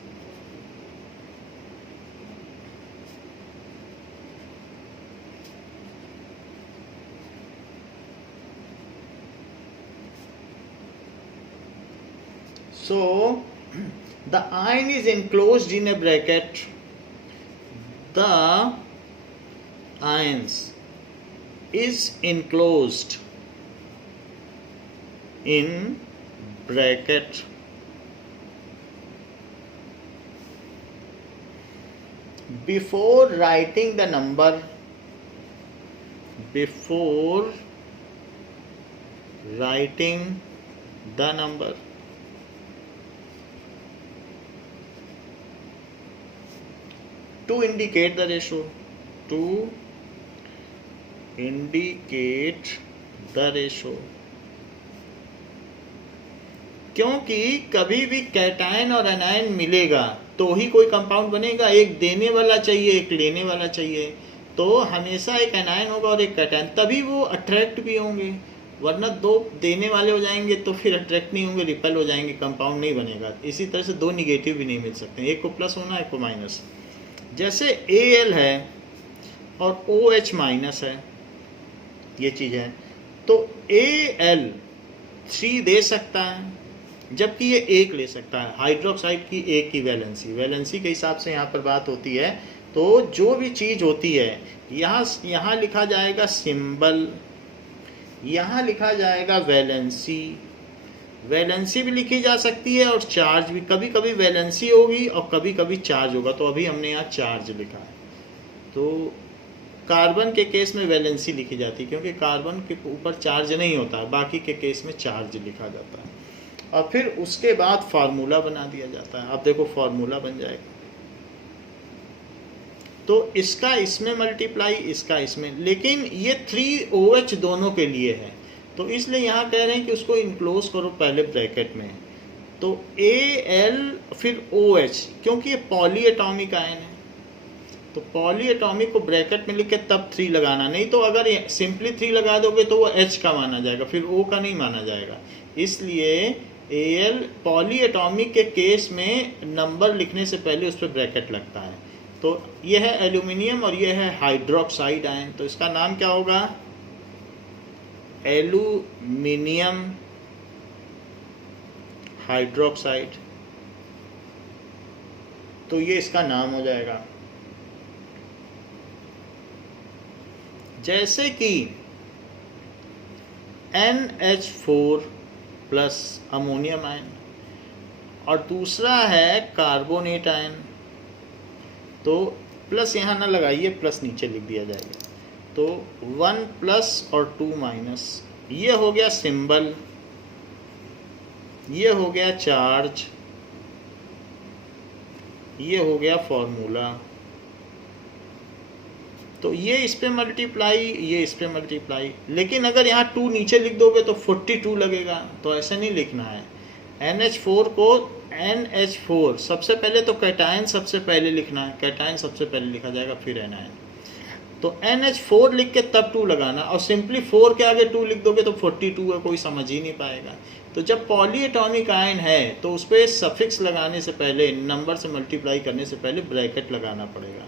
so the ion is enclosed in a bracket. The ions is enclosed in bracket before writing the number, before writing the number. To indicate the ratio, to indicate the ratio, क्योंकि कभी भी cation और anion मिलेगा तो ही कोई compound बनेगा। एक देने वाला चाहिए, एक लेने वाला चाहिए। तो हमेशा एक एनायन होगा और एक कैटायन, तभी वो अट्रैक्ट भी होंगे। वरना दो देने वाले हो जाएंगे तो फिर अट्रैक्ट नहीं होंगे, रिपेल हो जाएंगे, कंपाउंड नहीं बनेगा। इसी तरह से दो निगेटिव भी नहीं मिल सकते, एक को प्लस होना, एक को माइनस। जैसे Al है और OH माइनस है, ये चीज़ है, तो Al 3 दे सकता है जबकि ये 1 ले सकता है। हाइड्रोक्साइड की 1 की वैलेंसी के हिसाब से यहाँ पर बात होती है। तो जो भी चीज़ होती है यहाँ लिखा जाएगा सिंबल, यहाँ लिखा जाएगा वैलेंसी भी लिखी जा सकती है और चार्ज भी। कभी कभी वैलेंसी होगी और कभी कभी चार्ज होगा, तो अभी हमने यहाँ चार्ज लिखा है। तो कार्बन के केस में वैलेंसी लिखी जाती है क्योंकि कार्बन के ऊपर चार्ज नहीं होता है, बाकी के केस में चार्ज लिखा जाता है। और फिर उसके बाद फार्मूला बना दिया जाता है। आप देखो फार्मूला बन जाएगा, तो इसका इसमें मल्टीप्लाई, इसका इसमें, लेकिन ये 3OH दोनों के लिए है, तो इसलिए यहाँ कह रहे हैं कि उसको इनक्लोज करो पहले ब्रैकेट में। तो Al फिर OH, क्योंकि ये पॉली एटॉमिक आयन है, तो पॉली एटॉमिक को ब्रैकेट में लिख के तब 3 लगाना, नहीं तो अगर सिंपली 3 लगा दोगे तो वो H का माना जाएगा, फिर O का नहीं माना जाएगा। इसलिए Al पॉली एटॉमिक के केस में नंबर लिखने से पहले उस पर ब्रैकेट लगता है। तो ये है एल्यूमिनियम और ये है हाइड्रोक्साइड आयन, तो इसका नाम क्या होगा? Aluminium hydroxide. तो ये इसका नाम हो जाएगा। जैसे कि NH4 प्लस अमोनियम आयन और दूसरा है कार्बोनेट आयन, तो प्लस यहाँ ना लगाइए, प्लस नीचे लिख दिया जाएगा। तो 1 प्लस और 2 माइनस, ये हो गया सिंबल, ये हो गया चार्ज, ये हो गया फॉर्मूला। तो ये इस पे मल्टीप्लाई, ये इस पे मल्टीप्लाई। लेकिन अगर यहाँ 2 नीचे लिख दोगे तो 42 लगेगा, तो ऐसे नहीं लिखना है। NH4 को NH4 सबसे पहले तो कैटायन सबसे पहले लिखना है, कैटायन सबसे पहले लिखा जाएगा, फिर एनायन। तो NH4 लिख के तब 2 लगाना, और सिंपली 4 के आगे 2 लिख दोगे तो 42 है, कोई समझ ही नहीं पाएगा। तो जब पॉलीएटॉमिक आयन है तो उस पर सफिक्स लगाने से पहले, नंबर से मल्टीप्लाई करने से पहले ब्रैकेट लगाना पड़ेगा।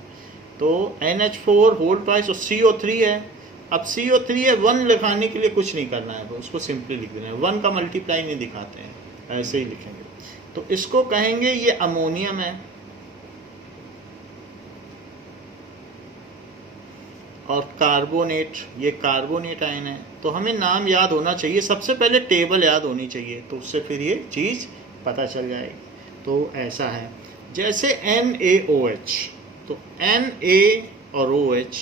तो NH4 होल प्राइस और CO3 है। अब CO3 है, 1 लिखाने के लिए कुछ नहीं करना है, उसको सिंपली लिख देना है, 1 का मल्टीप्लाई नहीं दिखाते हैं, ऐसे ही लिखेंगे। तो इसको कहेंगे ये अमोनियम है, और कार्बोनेट, ये कार्बोनेट आयन है। तो हमें नाम याद होना चाहिए, सबसे पहले टेबल याद होनी चाहिए, तो उससे फिर ये चीज़ पता चल जाएगी। तो ऐसा है जैसे NaOH, तो Na और OH,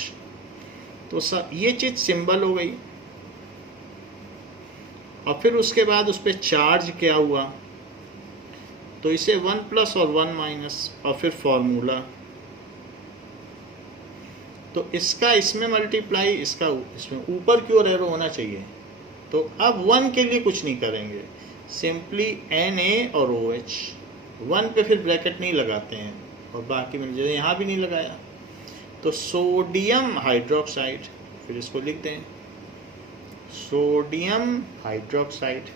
तो सब ये चीज़ सिंबल हो गई। और फिर उसके बाद उस पर चार्ज क्या हुआ, तो इसे 1 प्लस और 1 माइनस, और फिर फॉर्मूला। तो इसका इसमें मल्टीप्लाई, इसका इसमें, ऊपर की ओर एरो होना चाहिए। तो अब 1 के लिए कुछ नहीं करेंगे, सिंपली Na और OH, 1 पे फिर ब्रैकेट नहीं लगाते हैं, और बाकी में जैसे यहाँ भी नहीं लगाया। तो सोडियम हाइड्रोक्साइड, फिर इसको लिख दें सोडियम हाइड्रोक्साइड।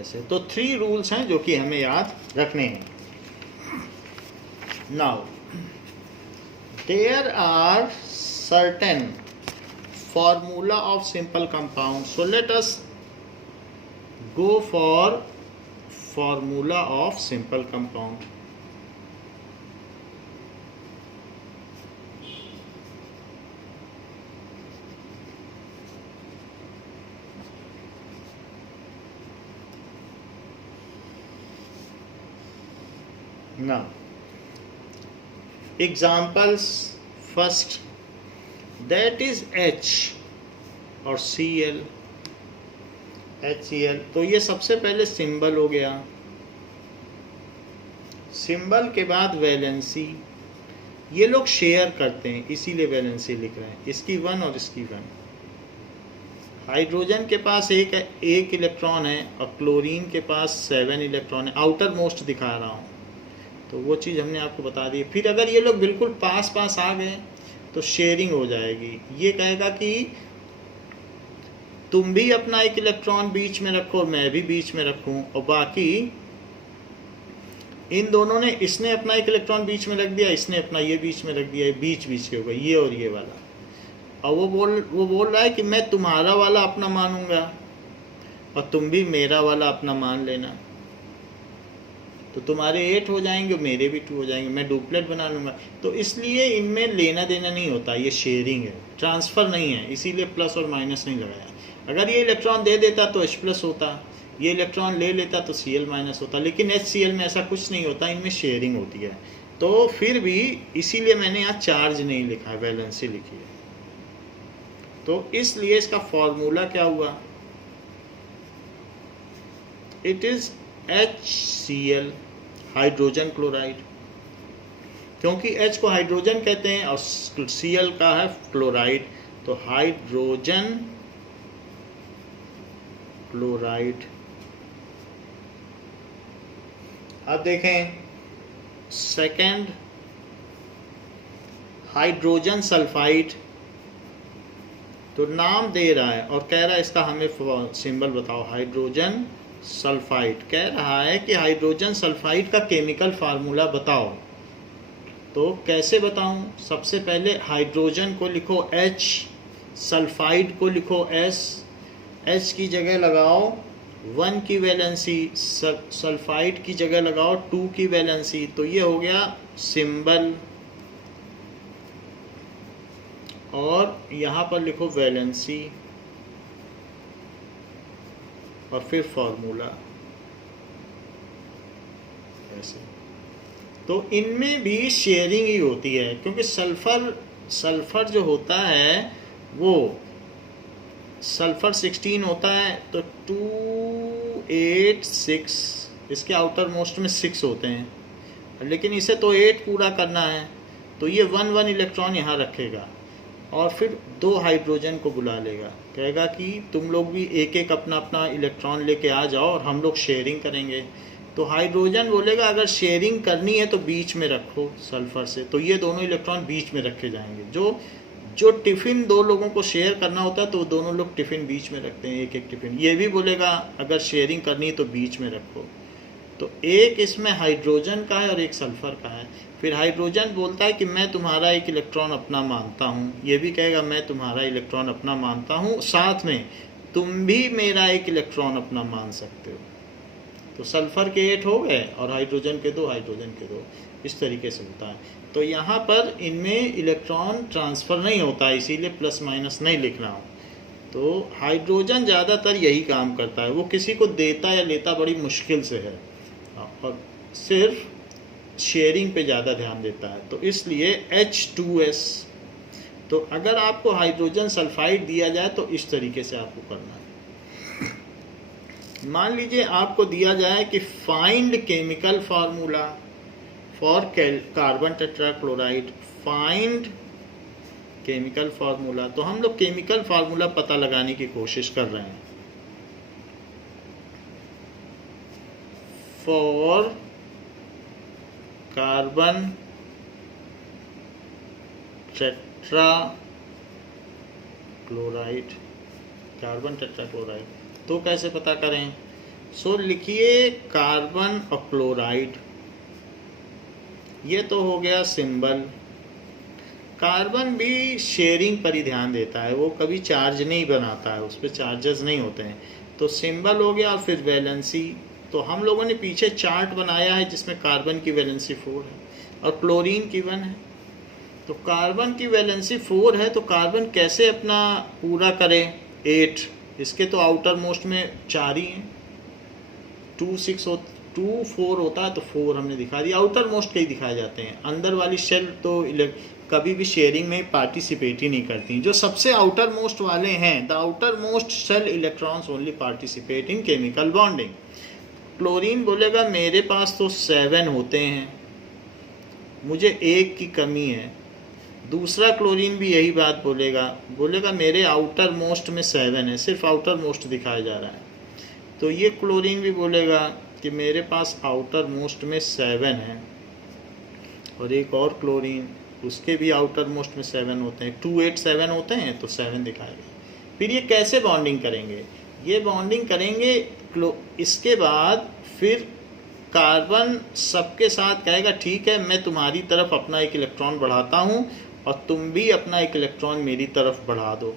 ऐसे तो 3 रूल्स हैं जो कि हमें याद रखने हैं। Now there are certain formula of simple compound, so let us go for formula of simple compound. Now examples, first that is H और Cl, HCl। तो ये सबसे पहले सिंबल हो गया, सिंबल के बाद वैलेंसी, ये लोग शेयर करते हैं इसीलिए वैलेंसी लिख रहे हैं, इसकी 1 और इसकी 1। हाइड्रोजन के पास एक इलेक्ट्रॉन है और क्लोरीन के पास 7 इलेक्ट्रॉन है, आउटर मोस्ट दिखा रहा हूँ, तो वो चीज़ हमने आपको बता दी। फिर अगर ये लोग बिल्कुल पास पास आ गए तो शेयरिंग हो जाएगी, ये कहेगा कि तुम भी अपना एक इलेक्ट्रॉन बीच में रखो, मैं भी बीच में रखूं, और बाकी इन दोनों ने, इसने अपना एक इलेक्ट्रॉन बीच में रख दिया, इसने अपना ये बीच में रख दिया, बीच बीच के होगा ये और ये वाला। और वो बोल रहा है कि मैं तुम्हारा वाला अपना मानूंगा और तुम भी मेरा वाला अपना मान लेना, तो तुम्हारे 8 हो जाएंगे, मेरे भी 2 हो जाएंगे, मैं डुप्लेट बना लूँगा। तो इसलिए इनमें लेना देना नहीं होता, ये शेयरिंग है, ट्रांसफ़र नहीं है, इसीलिए प्लस और माइनस नहीं लगाया। अगर ये इलेक्ट्रॉन दे देता तो H प्लस होता, ये इलेक्ट्रॉन ले लेता तो Cl माइनस होता, लेकिन HCl में ऐसा कुछ नहीं होता, इनमें शेयरिंग होती है। तो फिर भी इसीलिए मैंने यहाँ चार्ज नहीं लिखा है, वैलेंसी लिखी है। तो इसलिए इसका फॉर्मूला क्या हुआ, it is HCl, hydrogen chloride, क्योंकि H को हाइड्रोजन कहते हैं और Cl का है क्लोराइड, तो हाइड्रोजन क्लोराइड। अब देखें सेकंड, हाइड्रोजन सल्फाइड, तो नाम दे रहा है और कह रहा है इसका हमें सिंबल बताओ, हाइड्रोजन सल्फाइड। कह रहा है कि हाइड्रोजन सल्फाइड का केमिकल फार्मूला बताओ, तो कैसे बताऊं, सबसे पहले हाइड्रोजन को लिखो H, सल्फाइड को लिखो S, H की जगह लगाओ 1 की वैलेंसी, सल्फाइड की जगह लगाओ 2 की वैलेंसी, तो ये हो गया सिंबल, और यहाँ पर लिखो वैलेंसी और फिर फॉर्मूला, ऐसे। तो इनमें भी शेयरिंग ही होती है, क्योंकि सल्फर जो होता है वो सल्फर 16 होता है, तो 2 8 6, इसके आउटर मोस्ट में 6 होते हैं, लेकिन इसे तो 8 पूरा करना है, तो ये 1 इलेक्ट्रॉन यहाँ रखेगा और फिर 2 हाइड्रोजन को बुला लेगा, कहेगा कि तुम लोग भी एक एक अपना अपना इलेक्ट्रॉन लेके आ जाओ और हम लोग शेयरिंग करेंगे। तो हाइड्रोजन बोलेगा अगर शेयरिंग करनी है तो बीच में रखो सल्फर से, तो ये दोनों इलेक्ट्रॉन बीच में रखे जाएंगे। जो टिफ़िन दो लोगों को शेयर करना होता है तो दोनों लोग टिफ़िन बीच में रखते हैं, एक एक टिफ़िन। ये भी बोलेगा अगर शेयरिंग करनी है तो बीच में रखो। तो एक इसमें हाइड्रोजन का है और एक सल्फर का है। फिर हाइड्रोजन बोलता है कि मैं तुम्हारा एक इलेक्ट्रॉन अपना मानता हूँ, ये भी कहेगा मैं तुम्हारा इलेक्ट्रॉन अपना मानता हूँ, साथ में तुम भी मेरा एक इलेक्ट्रॉन अपना मान सकते हो। तो सल्फर के 8 हो गए और हाइड्रोजन के 2, हाइड्रोजन के 2, इस तरीके से होता है। तो यहाँ पर इनमें इलेक्ट्रॉन ट्रांसफ़र नहीं होता है, इसीलिए प्लस माइनस नहीं लिख रहा हूँ। तो हाइड्रोजन ज़्यादातर यही काम करता है, वो किसी को देता या लेता बड़ी मुश्किल से है और सिर्फ शेयरिंग पे ज़्यादा ध्यान देता है। तो इसलिए H2S, तो अगर आपको हाइड्रोजन सल्फाइड दिया जाए तो इस तरीके से आपको करना है। मान लीजिए आपको दिया जाए कि find chemical formula for carbon tetrachloride, find chemical formula. तो हम लोग केमिकल फार्मूला पता लगाने की कोशिश कर रहे हैं for carbon tetrachloride, carbon tetrachloride. तो कैसे पता करें? सो लिखिए कार्बन और क्लोराइड, ये तो हो गया सिंबल। कार्बन भी शेयरिंग पर ही ध्यान देता है, वो कभी चार्ज नहीं बनाता है, उस पर चार्जेस नहीं होते हैं। तो सिंबल हो गया और फिर वैलेंसी। तो हम लोगों ने पीछे चार्ट बनाया है जिसमें कार्बन की वैलेंसी 4 है और क्लोरीन की 1 है। तो कार्बन की वैलेंसी 4 है, तो कार्बन कैसे अपना पूरा करे 8? इसके तो आउटर मोस्ट में 4 ही हैं, 2 4 होता है तो 4 हमने दिखा दिया। आउटर मोस्ट के ही दिखाए जाते हैं, अंदर वाली शेल तो कभी भी शेयरिंग में पार्टिसिपेट ही नहीं करती। जो सबसे आउटर मोस्ट वाले हैं, the outer most shell electrons only participate in chemical bonding. Chlorine बोलेगा मेरे पास तो 7 होते हैं, मुझे 1 की कमी है। दूसरा क्लोरीन भी यही बात बोलेगा मेरे आउटर मोस्ट में 7 है, सिर्फ आउटर मोस्ट दिखाया जा रहा है। तो ये क्लोरीन भी बोलेगा कि मेरे पास आउटर मोस्ट में 7 है। और एक और क्लोरीन, उसके भी आउटर मोस्ट में 7 होते हैं, 2 8 7 होते हैं तो 7 दिखाएगा। फिर ये कैसे बॉन्डिंग करेंगे? ये बॉन्डिंग करेंगे इसके बाद फिर कार्बन सबके साथ कहेगा ठीक है मैं तुम्हारी तरफ अपना एक इलेक्ट्रॉन बढ़ाता हूँ और तुम भी अपना एक इलेक्ट्रॉन मेरी तरफ बढ़ा दो,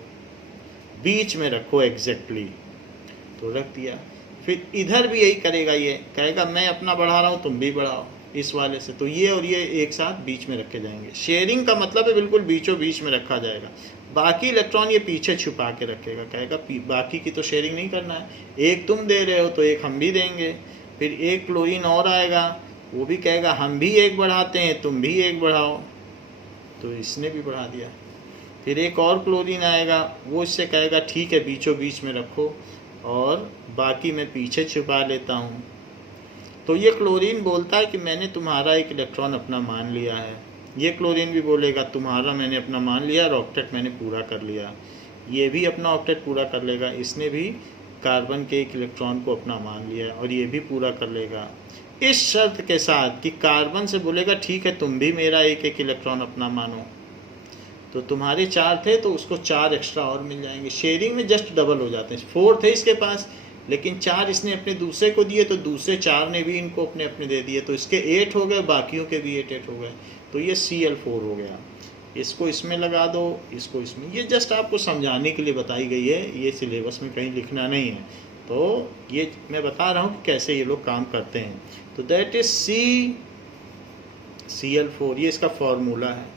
बीच में रखो एग्जैक्टली। तो रख दिया। फिर इधर भी यही करेगा, ये कहेगा मैं अपना बढ़ा रहा हूँ तुम भी बढ़ाओ इस वाले से। तो ये और ये एक साथ बीच में रखे जाएंगे। शेयरिंग का मतलब है बिल्कुल बीचों बीच में रखा जाएगा। बाकी इलेक्ट्रॉन ये पीछे छुपा के रखेगा, कहेगा बाकी की तो शेयरिंग नहीं करना है, एक तुम दे रहे हो तो एक हम भी देंगे। फिर एक क्लोरीन और आएगा, वो भी कहेगा हम भी एक बढ़ाते हैं तुम भी एक बढ़ाओ, तो इसने भी बढ़ा दिया। फिर एक और क्लोरीन आएगा, वो इससे कहेगा ठीक है बीचों बीच में रखो और बाकी मैं पीछे छुपा लेता हूँ। तो ये क्लोरीन बोलता है कि मैंने तुम्हारा एक इलेक्ट्रॉन अपना मान लिया है। ये क्लोरीन भी बोलेगा तुम्हारा मैंने अपना मान लिया और ऑक्टेट मैंने पूरा कर लिया। ये भी अपना ऑक्टेट पूरा कर लेगा, इसने भी कार्बन के एक इलेक्ट्रॉन को अपना मान लिया और ये भी पूरा कर लेगा, इस शर्त के साथ कि कार्बन से बोलेगा ठीक है तुम भी मेरा एक एक इलेक्ट्रॉन अपना मानो। तो तुम्हारे 4 थे तो उसको 4 एक्स्ट्रा और मिल जाएंगे। शेयरिंग में जस्ट डबल हो जाते हैं। 4 थे इसके पास लेकिन 4 इसने अपने दूसरे को दिए तो दूसरे 4 ने भी इनको अपने अपने दे दिए, तो इसके 8 हो गए, बाकियों के भी 8 हो गए। तो ये Cl4 हो गया। इसको इसमें लगा दो, इसको इसमें। ये जस्ट आपको समझाने के लिए बताई गई है, ये सिलेबस में कहीं लिखना नहीं है। तो ये मैं बता रहा हूँ कि कैसे ये लोग काम करते हैं। तो दैट इज Cl4, ये इसका फॉर्मूला है।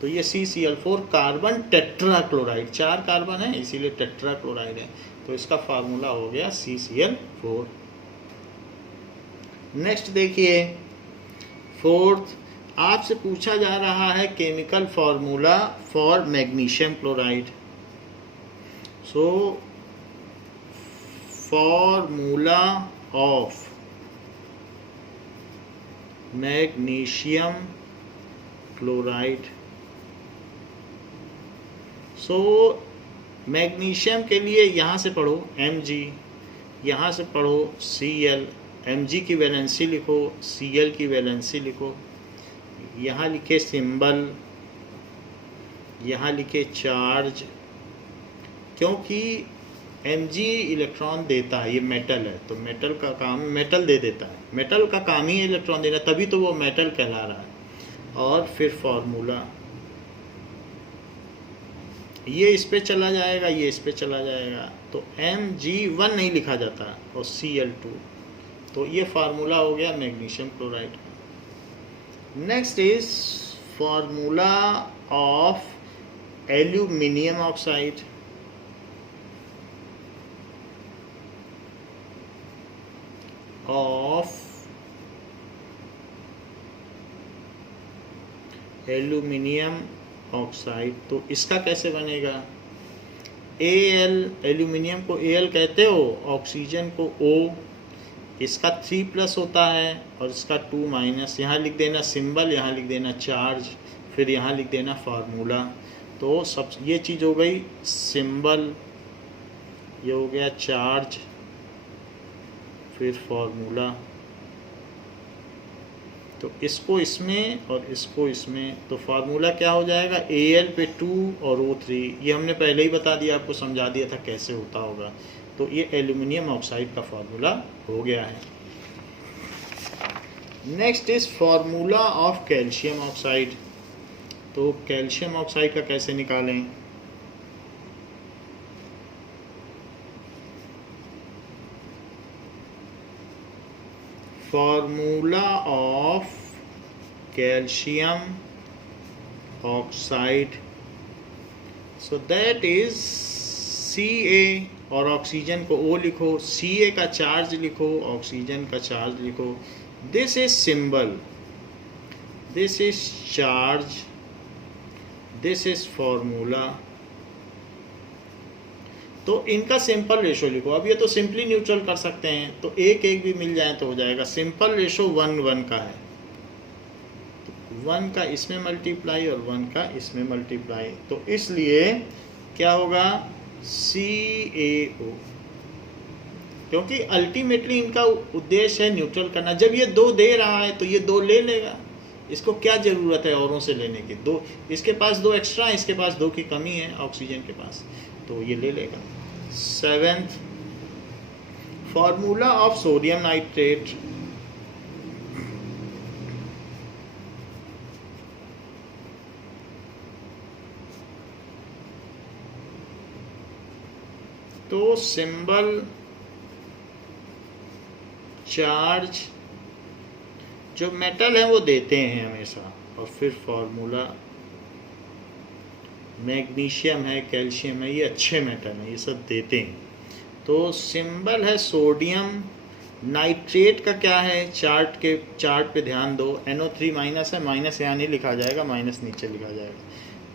तो ये CCl4 कार्बन टेट्राक्लोराइड, 4 कार्बन है इसीलिए टेट्राक्लोराइड है। तो इसका फार्मूला हो गया CCl4। नेक्स्ट देखिए 4th, आपसे पूछा जा रहा है chemical formula for magnesium chloride. So formula of magnesium chloride. So magnesium के लिए यहाँ से पढ़ो Mg, यहाँ से पढ़ो Cl, Mg की वैलेंसी लिखो, Cl की वैलेंसी लिखो, यहाँ लिखे सिंबल, यहाँ लिखे चार्ज, क्योंकि Mg इलेक्ट्रॉन देता है, ये मेटल है तो मेटल का काम मेटल दे देता है, मेटल का काम ही इलेक्ट्रॉन देना, तभी तो वो मेटल कहला रहा है। और फिर फॉर्मूला, ये इस पे चला जाएगा, ये इस पे चला जाएगा, तो Mg1 नहीं लिखा जाता और Cl2, तो ये फार्मूला हो गया मैग्नीशियम क्लोराइड का। Next is formula of aluminium oxide. Aluminium oxide, तो इसका कैसे बनेगा? Al, एल्यूमिनियम को Al कहते हो, ऑक्सीजन को O, इसका 3+ होता है और इसका 2-, यहाँ लिख देना सिंबल, यहाँ लिख देना चार्ज, फिर यहाँ लिख देना फार्मूला। तो सब ये चीज़ हो गई सिंबल, ये हो गया चार्ज, फिर फार्मूला। तो इसको इसमें और इसको इसमें, तो फार्मूला क्या हो जाएगा? Al पे 2 और O3, ये हमने पहले ही बता दिया, आपको समझा दिया था कैसे होता होगा। तो ये एल्यूमिनियम ऑक्साइड का फार्मूला हो गया है। Next is formula of calcium oxide. तो कैल्शियम ऑक्साइड का कैसे निकालें? Formula of calcium oxide, so that is Ca, और ऑक्सीजन को O लिखो, Ca का चार्ज लिखो, ऑक्सीजन का चार्ज लिखो। This is symbol, this is charge, this is formula. तो इनका सिंपल रेशो लिखो। अब ये तो सिंपली न्यूट्रल कर सकते हैं, तो 1-1 भी मिल जाए तो हो जाएगा। सिंपल रेशो 1-1 का है, तो 1 का इसमें मल्टीप्लाई और 1 का इसमें मल्टीप्लाई, तो इसलिए क्या होगा? CaO, क्योंकि अल्टीमेटली इनका उद्देश्य है न्यूट्रल करना। जब ये 2 दे रहा है तो ये 2 ले लेगा, इसको क्या ज़रूरत है औरों से लेने की? 2 इसके पास 2 एक्स्ट्रा है, इसके पास 2 की कमी है ऑक्सीजन के पास, तो ये ले लेगा। 7th formula of sodium nitrate. तो सिंबल, चार्ज, जो मेटल है वो देते हैं हमेशा, और फिर फार्मूला। मैग्नीशियम है, कैल्शियम है, ये अच्छे मेटल हैं, ये सब देते हैं। तो सिंबल है सोडियम नाइट्रेट का क्या है? चार्ट पे ध्यान दो, NO3- है, माइनस यहाँ नहीं लिखा जाएगा, माइनस नीचे लिखा जाएगा।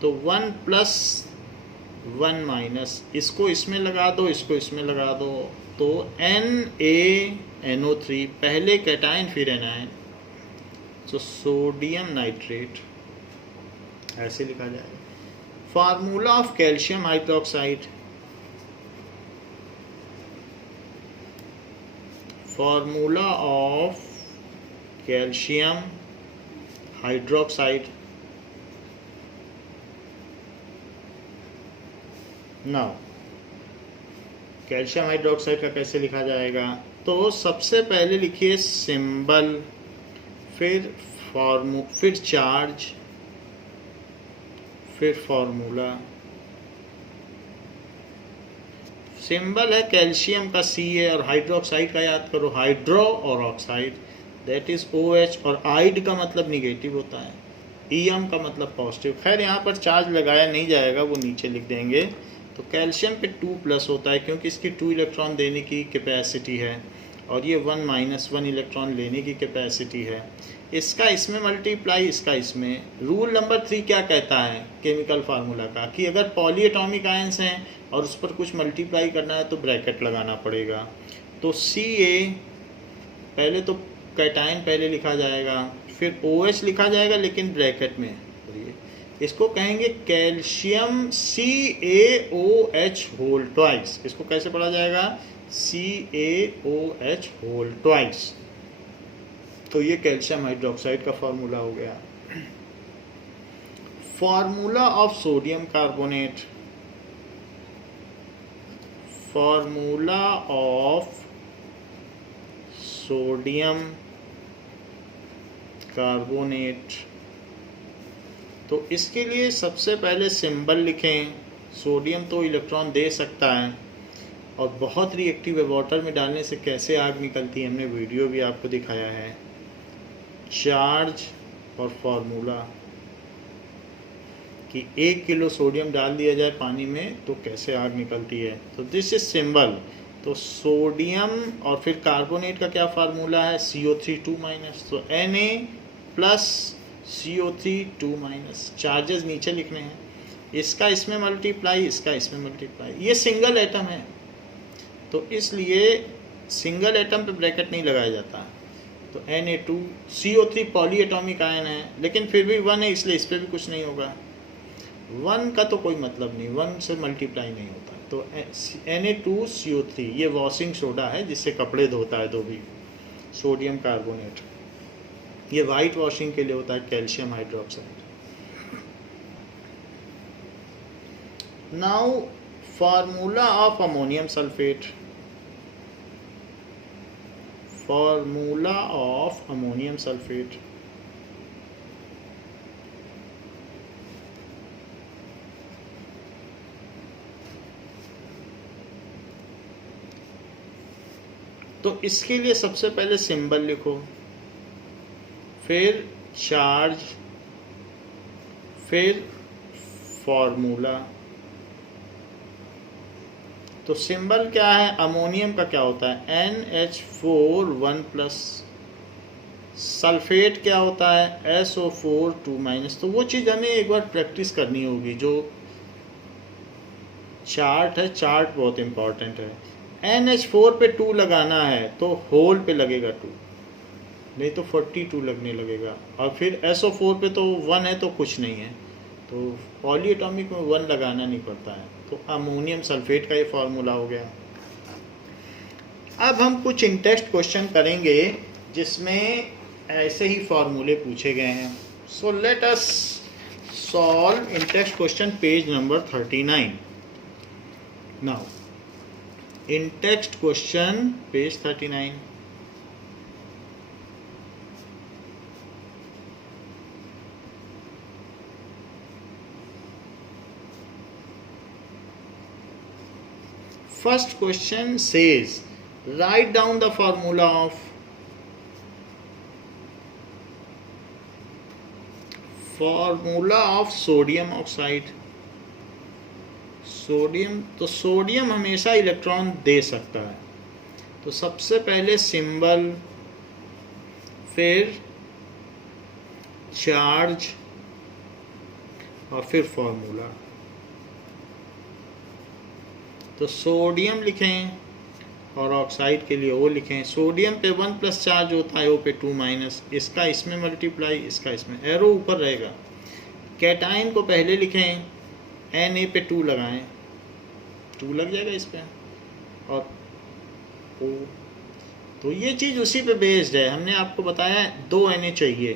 तो 1+1-, इसको इसमें लगा दो, इसको इसमें लगा दो, तो NaNO3, पहले कैटायन फिर एनायन, तो सोडियम नाइट्रेट ऐसे लिखा जाएगा। Formula of calcium hydroxide. Formula of calcium hydroxide. Now calcium hydroxide का कैसे लिखा जाएगा? तो सबसे पहले लिखिए सिंबल, फिर चार्ज, फिर फॉर्मूला। सिंबल है कैल्शियम का Ca, और हाइड्रोक्साइड का याद करो, हाइड्रो और ऑक्साइड, दैट इज OH, और आइड का मतलब निगेटिव होता है, Em का मतलब पॉजिटिव। खैर यहाँ पर चार्ज लगाया नहीं जाएगा, वो नीचे लिख देंगे। तो कैल्शियम पे 2+ होता है, क्योंकि इसकी 2 इलेक्ट्रॉन देने की कैपेसिटी है, और ये 1-1 इलेक्ट्रॉन लेने की कैपेसिटी है। इसका इसमें मल्टीप्लाई, इसका इसमें। रूल नंबर 3 क्या कहता है केमिकल फार्मूला का? कि अगर पॉली एटॉमिक आयंस हैं और उस पर कुछ मल्टीप्लाई करना है तो ब्रैकेट लगाना पड़ेगा। तो Ca, पहले तो कैटायन पहले लिखा जाएगा, फिर OH लिखा जाएगा लेकिन ब्रैकेट में। इसको कहेंगे कैल्शियम CaOH होल ट्वाइस। इसको कैसे पढ़ा जाएगा? CaOH whole twice. तो ये कैल्शियम हाइड्रोक्साइड का फार्मूला हो गया। Formula of sodium carbonate, formula of sodium carbonate. तो इसके लिए सबसे पहले सिंबल लिखें। सोडियम तो इलेक्ट्रॉन दे सकता है और बहुत रिएक्टिव है, वाटर में डालने से कैसे आग निकलती है हमने वीडियो भी आपको दिखाया है। चार्ज और फार्मूला कि 1 किलो सोडियम डाल दिया जाए पानी में तो कैसे आग निकलती है। तो दिस इज सिंबल। तो सोडियम और फिर कार्बोनेट का क्या फार्मूला है, CO3 2 माइनस। तो Na plus CO3 2 minus. Charges नीचे लिखने हैं, इसका इसमें मल्टीप्लाई, इसका इसमें मल्टीप्लाई। ये सिंगल एटम है तो इसलिए सिंगल एटम पे ब्रैकेट नहीं लगाया जाता। तो Na2, CO3 poly atomic ion है लेकिन फिर भी 1 है इसलिए इस पर भी कुछ नहीं होगा। 1 का तो कोई मतलब नहीं, 1 से मल्टीप्लाई नहीं होता। तो Na2CO3 ये वॉशिंग सोडा है जिससे कपड़े धोता है धोबी। सोडियम कार्बोनेट ये वाइट वॉशिंग के लिए होता है, calcium hydroxide. Now formula of ammonium sulphate, formula of ammonium sulphate. तो इसके लिए सबसे पहले सिंबल लिखो, फिर चार्ज, फिर फॉर्मूला। तो सिंबल क्या है, अमोनियम का क्या होता है NH4 1+, सल्फेट क्या होता है SO4 2-। तो वो चीज़ हमें एक बार प्रैक्टिस करनी होगी। जो चार्ट है, चार्ट बहुत इम्पॉर्टेंट है। NH4 पे 2 लगाना है तो होल पे लगेगा 2, नहीं तो 42 लगने लगेगा। और फिर SO4 पे तो 1 है तो कुछ नहीं है, तो पॉलीएटॉमिक में 1 लगाना नहीं पड़ता है। तो अमोनियम सल्फेट का ये फार्मूला हो गया। अब हम कुछ इंटेक्स्ट क्वेश्चन करेंगे जिसमें ऐसे ही फार्मूले पूछे गए हैं। So let us solve in-text question page number 39। Now in-text question page 39. First question says write down the formula of sodium oxide। Sodium, तो सोडियम हमेशा इलेक्ट्रॉन दे सकता है। तो सबसे पहले सिंबल, फिर चार्ज और फिर फॉर्मूला। तो सोडियम लिखें और ऑक्साइड के लिए O लिखें। सोडियम पे 1+ चार्ज होता है, O पे 2-। इसका इसमें मल्टीप्लाई, इसका इसमें, एरो ऊपर रहेगा। कैटाइन को पहले लिखें, Na पे 2 लगाएं, 2 लग जाएगा इस पर, और O। तो ये चीज़ उसी पे बेस्ड है। हमने आपको बताया 2 Na चाहिए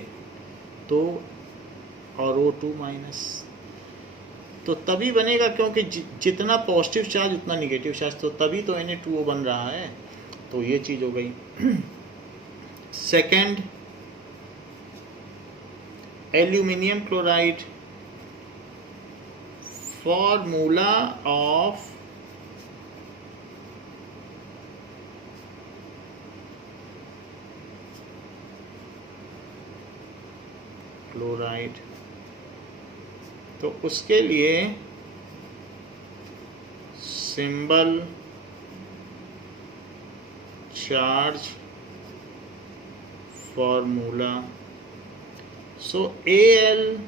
तो, और O2-। तो तभी बनेगा क्योंकि जितना पॉजिटिव चार्ज उतना निगेटिव चार्ज, तो तभी तो Na2O बन रहा है। तो ये चीज़ हो गई। Second, aluminium chloride, formula of chloride. तो उसके लिए सिंबल, चार्ज, फॉर्मूला। सो Al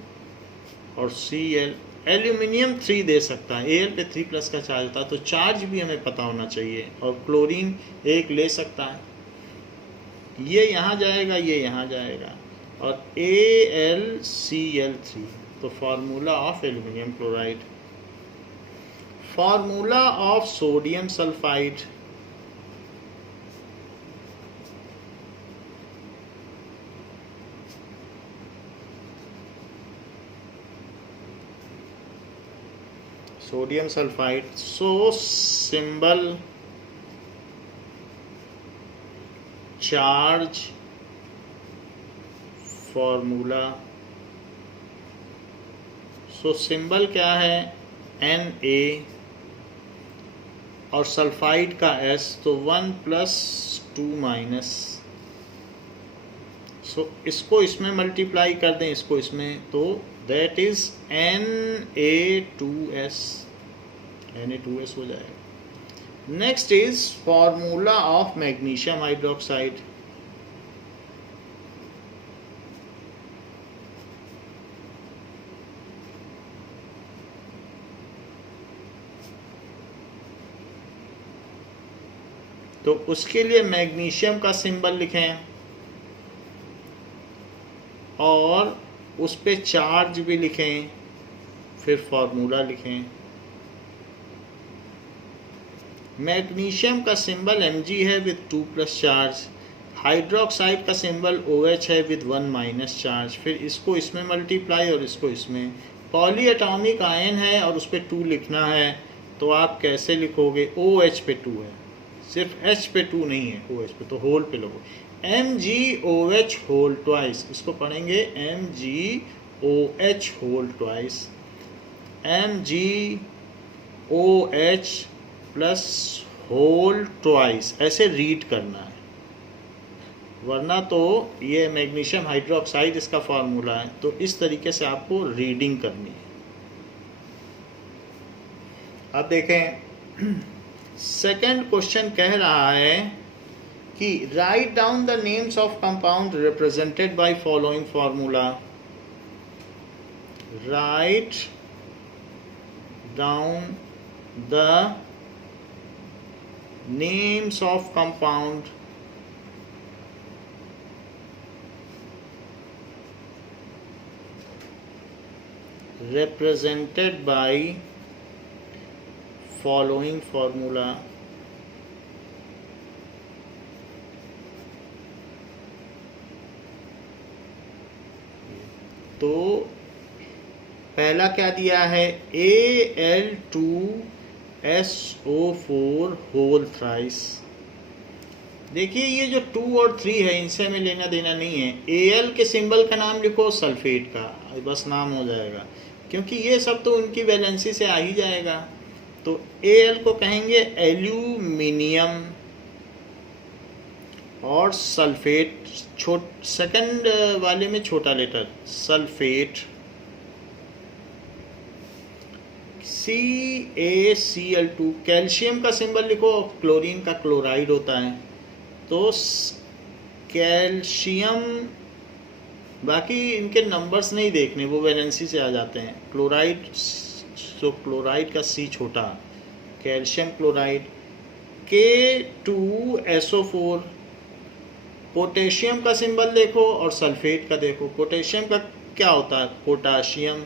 और Cl, एल्यूमिनियम 3 दे सकता है, Al पे 3+ का चार्ज होता है, तो चार्ज भी हमें पता होना चाहिए। और क्लोरीन 1 ले सकता है, ये यहाँ जाएगा, ये यहाँ जाएगा, और AlCl3। तो formula of aluminium chloride. Formula of sodium sulphide, sodium sulphide. So symbol charge formula, so symbol क्या है Na और सल्फाइड का S, तो 1 + 2 माइनस, सो इसको इसमें मल्टीप्लाई कर दें, इसको इसमें, तो दैट इज Na2S, Na2S हो जाएगा। Next is formula of magnesium hydroxide. तो उसके लिए मैग्नीशियम का सिंबल लिखें और उस पे चार्ज भी लिखें, फिर फॉर्मूला लिखें। मैग्नीशियम का सिंबल Mg है विद 2+ चार्ज, हाइड्रोक्साइड का सिंबल OH है विद 1- चार्ज, फिर इसको इसमें मल्टीप्लाई और इसको इसमें। पॉली एटॉमिक आयन है और उस पर 2 लिखना है, तो आप कैसे लिखोगे? OH पे 2 है, सिर्फ H पे 2 नहीं है, OH पे, तो होल पे लोगो MgOH होल ट्वाइस, इसको पढ़ेंगे MgOH whole twice, MgOH plus whole twice, ऐसे रीड करना है, वरना तो ये मैग्नीशियम हाइड्रोक्साइड इसका फार्मूला है, तो इस तरीके से आपको रीडिंग करनी है। अब देखें सेकंड क्वेश्चन कह रहा है कि write down the names of compound represented by following formula. Write down the names of compound represented by following formula। तो पहला क्या दिया है? Al2SO4 whole thrice. देखिए ये जो 2 और 3 है इनसे हमें लेना देना नहीं है। Al के सिंबल का नाम लिखो, सल्फेट का बस नाम हो जाएगा, क्योंकि ये सब तो उनकी वैलेंसी से आ ही जाएगा। तो Al को कहेंगे एल्यूमिनियम और सल्फेट, सेकंड वाले में छोटा लेटर सल्फेट। CaCl2 कैल्शियम का सिंबल लिखो, क्लोरीन का क्लोराइड होता है, तो कैल्शियम, बाकी इनके नंबर्स नहीं देखने, वो वैलेंसी से आ जाते हैं। क्लोराइड, तो क्लोराइड का C छोटा, कैल्शियम क्लोराइड। K2SO4 पोटेशियम का सिंबल देखो और सल्फेट का देखो। पोटेशियम का क्या होता है? पोटाशियम।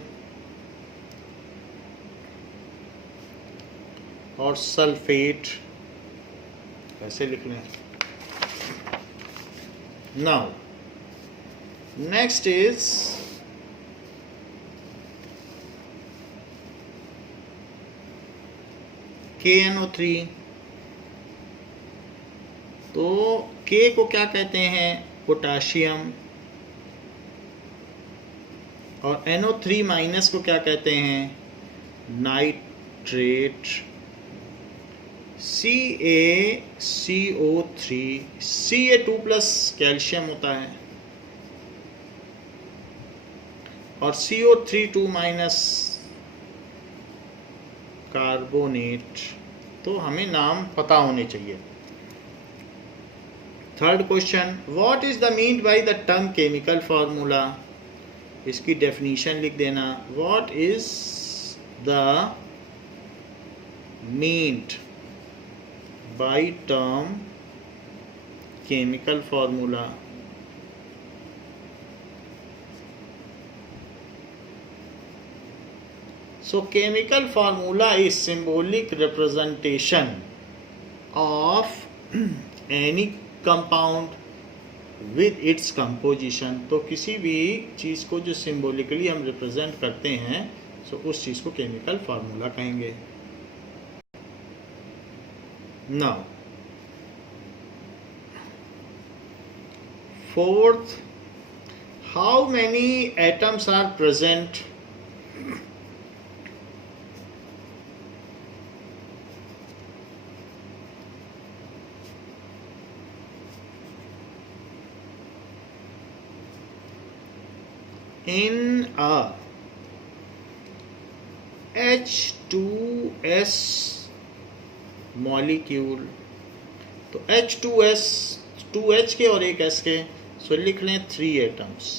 और सल्फेट ऐसे लिख लें। Now next is KNO3। तो K को क्या कहते हैं? पोटाशियम। और NO3- को क्या कहते हैं? नाइट्रेट। CaCO3, Ca2+ कैल्शियम होता है और CO3 कार्बोनेट। तो हमें नाम पता होने चाहिए। Third question, what is the mean by the term chemical formula? इसकी डेफिनेशन लिख देना। What is the meant by term chemical formula? So chemical formula is symbolic representation of any compound with its composition। तो किसी भी चीज़ को जो symbolically हम represent करते हैं सो उस चीज़ को केमिकल फार्मूला कहेंगे। Now fourth, how many atoms are present in a H2S molecule। तो H2S, 2H के और एक S के, सो लिख लें 3 एटम्स।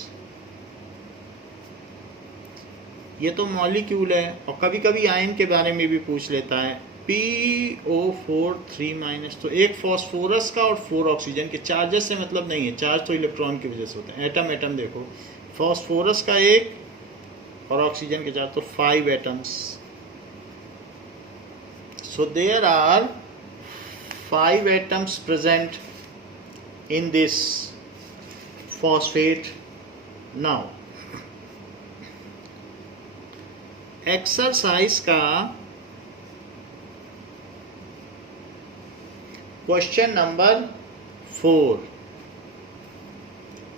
ये तो मॉलिक्यूल है, और कभी कभी आयन के बारे में भी पूछ लेता है। PO4 3-, तो एक फॉस्फोरस का और 4 ऑक्सीजन के। चार्जेस से मतलब नहीं है, चार्ज तो इलेक्ट्रॉन की वजह से होते हैं। एटम एटम देखो, फॉस्फोरस का एक और ऑक्सीजन के 4, तो 5 atoms. So there are 5 atoms present in this phosphate। now exercise का क्वेश्चन नंबर 4।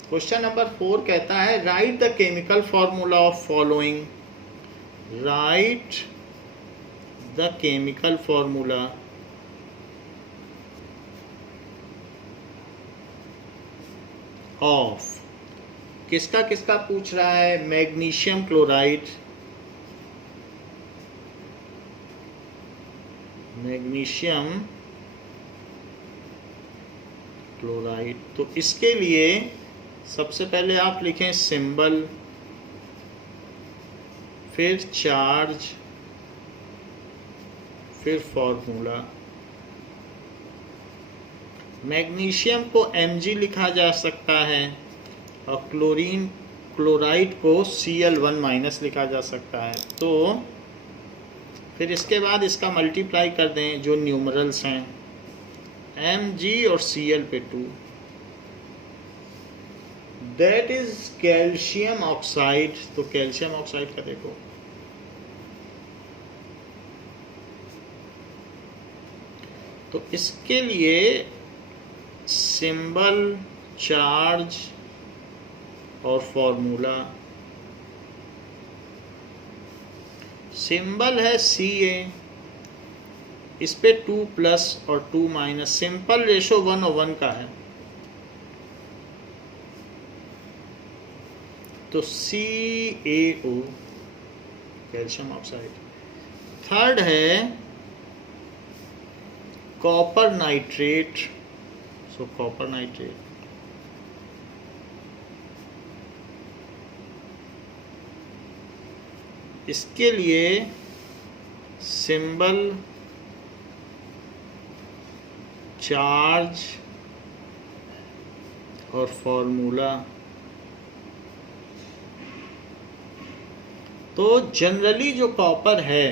क्वेश्चन नंबर 4 कहता है write the chemical formula of following. Write the chemical formula of, किसका किसका पूछ रहा है? Magnesium chloride, magnesium chloride. तो इसके लिए सबसे पहले आप लिखें सिंबल, फिर चार्ज, फिर फॉर्मूला। मैग्नीशियम को Mg लिखा जा सकता है, और क्लोराइड को Cl1- लिखा जा सकता है। तो फिर इसके बाद इसका मल्टीप्लाई कर दें, जो न्यूमरल्स हैं Mg और Cl पे 2, दैट इज कैल्शियम ऑक्साइड। तो कैल्शियम ऑक्साइड का देखो, तो इसके लिए सिंबल, चार्ज और फॉर्मूला। सिंबल है Ca, इस पे 2+ और 2-। सिंपल रेशो 1 और 1 का है, तो CaO कैल्शियम ऑक्साइड। थर्ड है कॉपर नाइट्रेट, सो कॉपर नाइट्रेट। इसके लिए सिंबल, चार्ज और फॉर्मूला। तो जनरली जो कॉपर है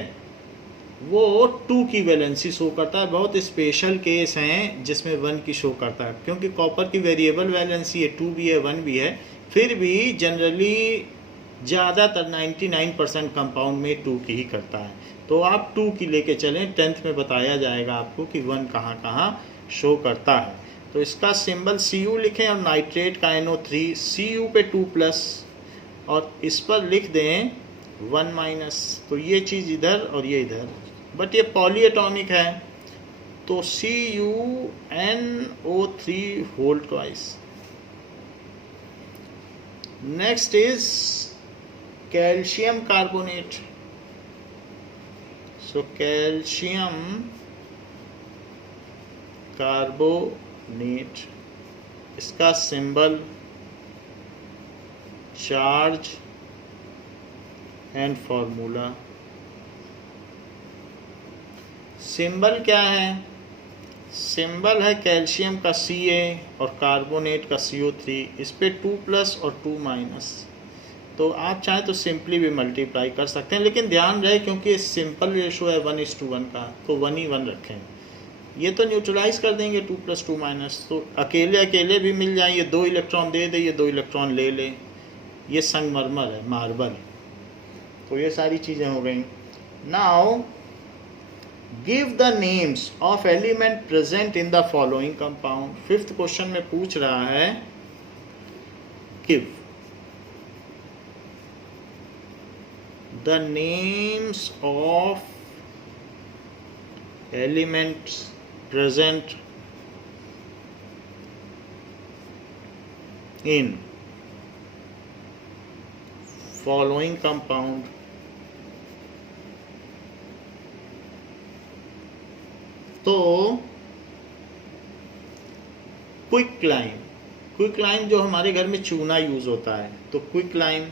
वो 2 की वैलेंसी शो करता है। बहुत स्पेशल केस हैं जिसमें 1 की शो करता है, क्योंकि कॉपर की वेरिएबल वैलेंसी है, 2 भी है 1 भी है। फिर भी जनरली ज़्यादातर 99% कंपाउंड में 2 की ही करता है। तो आप 2 की लेके चलें, 10th में बताया जाएगा आपको कि 1 कहाँ कहाँ शो करता है। तो इसका सिंबल Cu लिखें, और नाइट्रेट का NO3, Cu पे 2+, और इस पर लिख दें 1-। तो ये चीज़ इधर और ये इधर, बट ये पॉलीएटॉमिक है, तो CuNO3 whole twice. Next is calcium carbonate, so calcium carbonate, इसका symbol, charge and formula. Symbol क्या है? सिंबल है कैल्शियम का Ca और कार्बोनेट का CO3, इस पे 2+ और 2-। तो आप चाहें तो सिंपली भी मल्टीप्लाई कर सकते हैं, लेकिन ध्यान रहे क्योंकि सिंपल रेशो है 1:1 का, तो 1 ही 1 रखें। ये तो न्यूट्रलाइज कर देंगे 2+ 2-, तो अकेले अकेले भी मिल जाए। ये 2 इलेक्ट्रॉन दे दे, ये 2 इलेक्ट्रॉन ले ले। ये संगमरमर है, मार्बल, तो तो ये सारी चीज़ें हो गई। Now give the names of element present in the following compound. Fifth question में पूछ रहा है give the names of elements present in following compound। तो क्विक लाइम जो हमारे घर में चूना यूज होता है, तो क्विक लाइम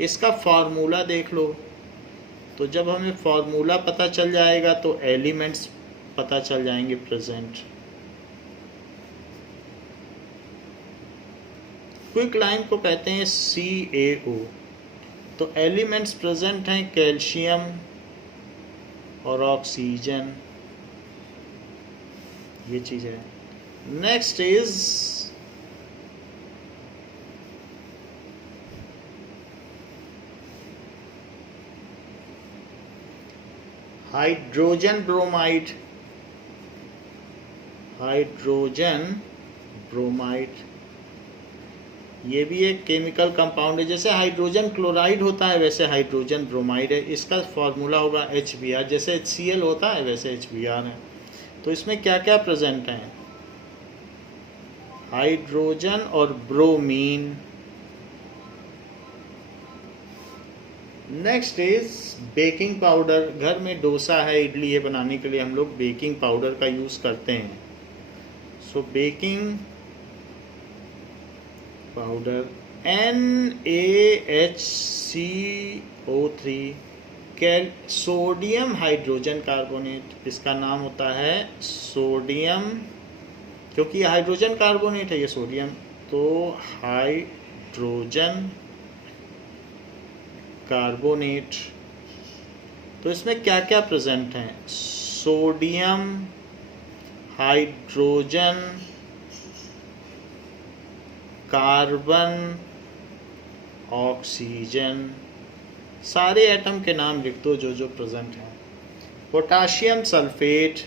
इसका फॉर्मूला देख लो। तो जब हमें फॉर्मूला पता चल जाएगा तो एलिमेंट्स पता चल जाएंगे प्रेजेंट। क्विक लाइम को कहते हैं CaO। तो एलिमेंट्स प्रेजेंट हैं कैल्शियम और ऑक्सीजन, ये चीज़ है। नेक्स्ट इज हाइड्रोजन ब्रोमाइड, ये भी एक केमिकल कंपाउंड है। जैसे हाइड्रोजन क्लोराइड होता है वैसे हाइड्रोजन ब्रोमाइड है। इसका फॉर्मूला होगा HBr। जैसे HCl होता है वैसे HBr है। तो इसमें क्या क्या प्रेजेंट है? हाइड्रोजन और bromine. Next is baking powder. घर में डोसा है, इडली है, बनाने के लिए हम लोग बेकिंग पाउडर का यूज करते हैं। So baking powder. NaHCO3 sodium hydrogen carbonate, इसका नाम होता है सोडियम, क्योंकि ये हाइड्रोजन कार्बोनेट है, ये सोडियम। तो हाइड्रोजन कार्बोनेट। तो इसमें क्या क्या प्रेजेंट है? Sodium, hydrogen, carbon, oxygen. सारे एटम के नाम लिख दो जो जो प्रेजेंट हैं। पोटाशियम सल्फेट,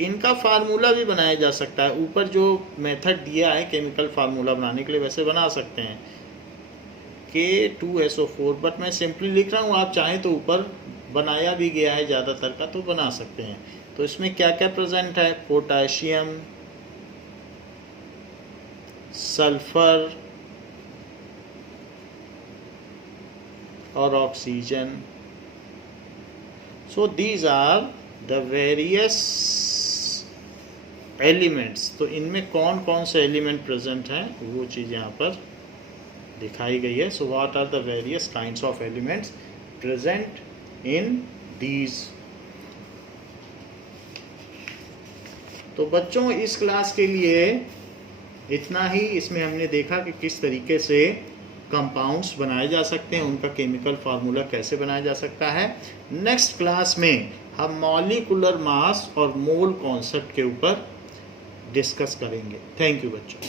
इनका फार्मूला भी बनाया जा सकता है। ऊपर जो मेथड दिया है केमिकल फार्मूला बनाने के लिए वैसे बना सकते हैं, K2SO4, बट मैं सिंपली लिख रहा हूँ। आप चाहें तो ऊपर बनाया भी गया है ज़्यादातर का, तो बना सकते हैं। तो इसमें क्या क्या प्रेजेंट है? पोटाशियम, सल्फर और oxygen. So these are the various elements. तो इनमें कौन कौन से एलिमेंट प्रेजेंट हैं वो चीज़ यहाँ पर दिखाई गई है। So what are the various kinds of elements present in these. तो बच्चों इस क्लास के लिए इतना ही। इसमें हमने देखा कि किस तरीके से कंपाउंड्स बनाए जा सकते हैं, उनका केमिकल फार्मूला कैसे बनाया जा सकता है। नेक्स्ट क्लास में हम मॉलिक्यूलर मास और मोल कॉन्सेप्ट के ऊपर डिस्कस करेंगे। थैंक यू बच्चों।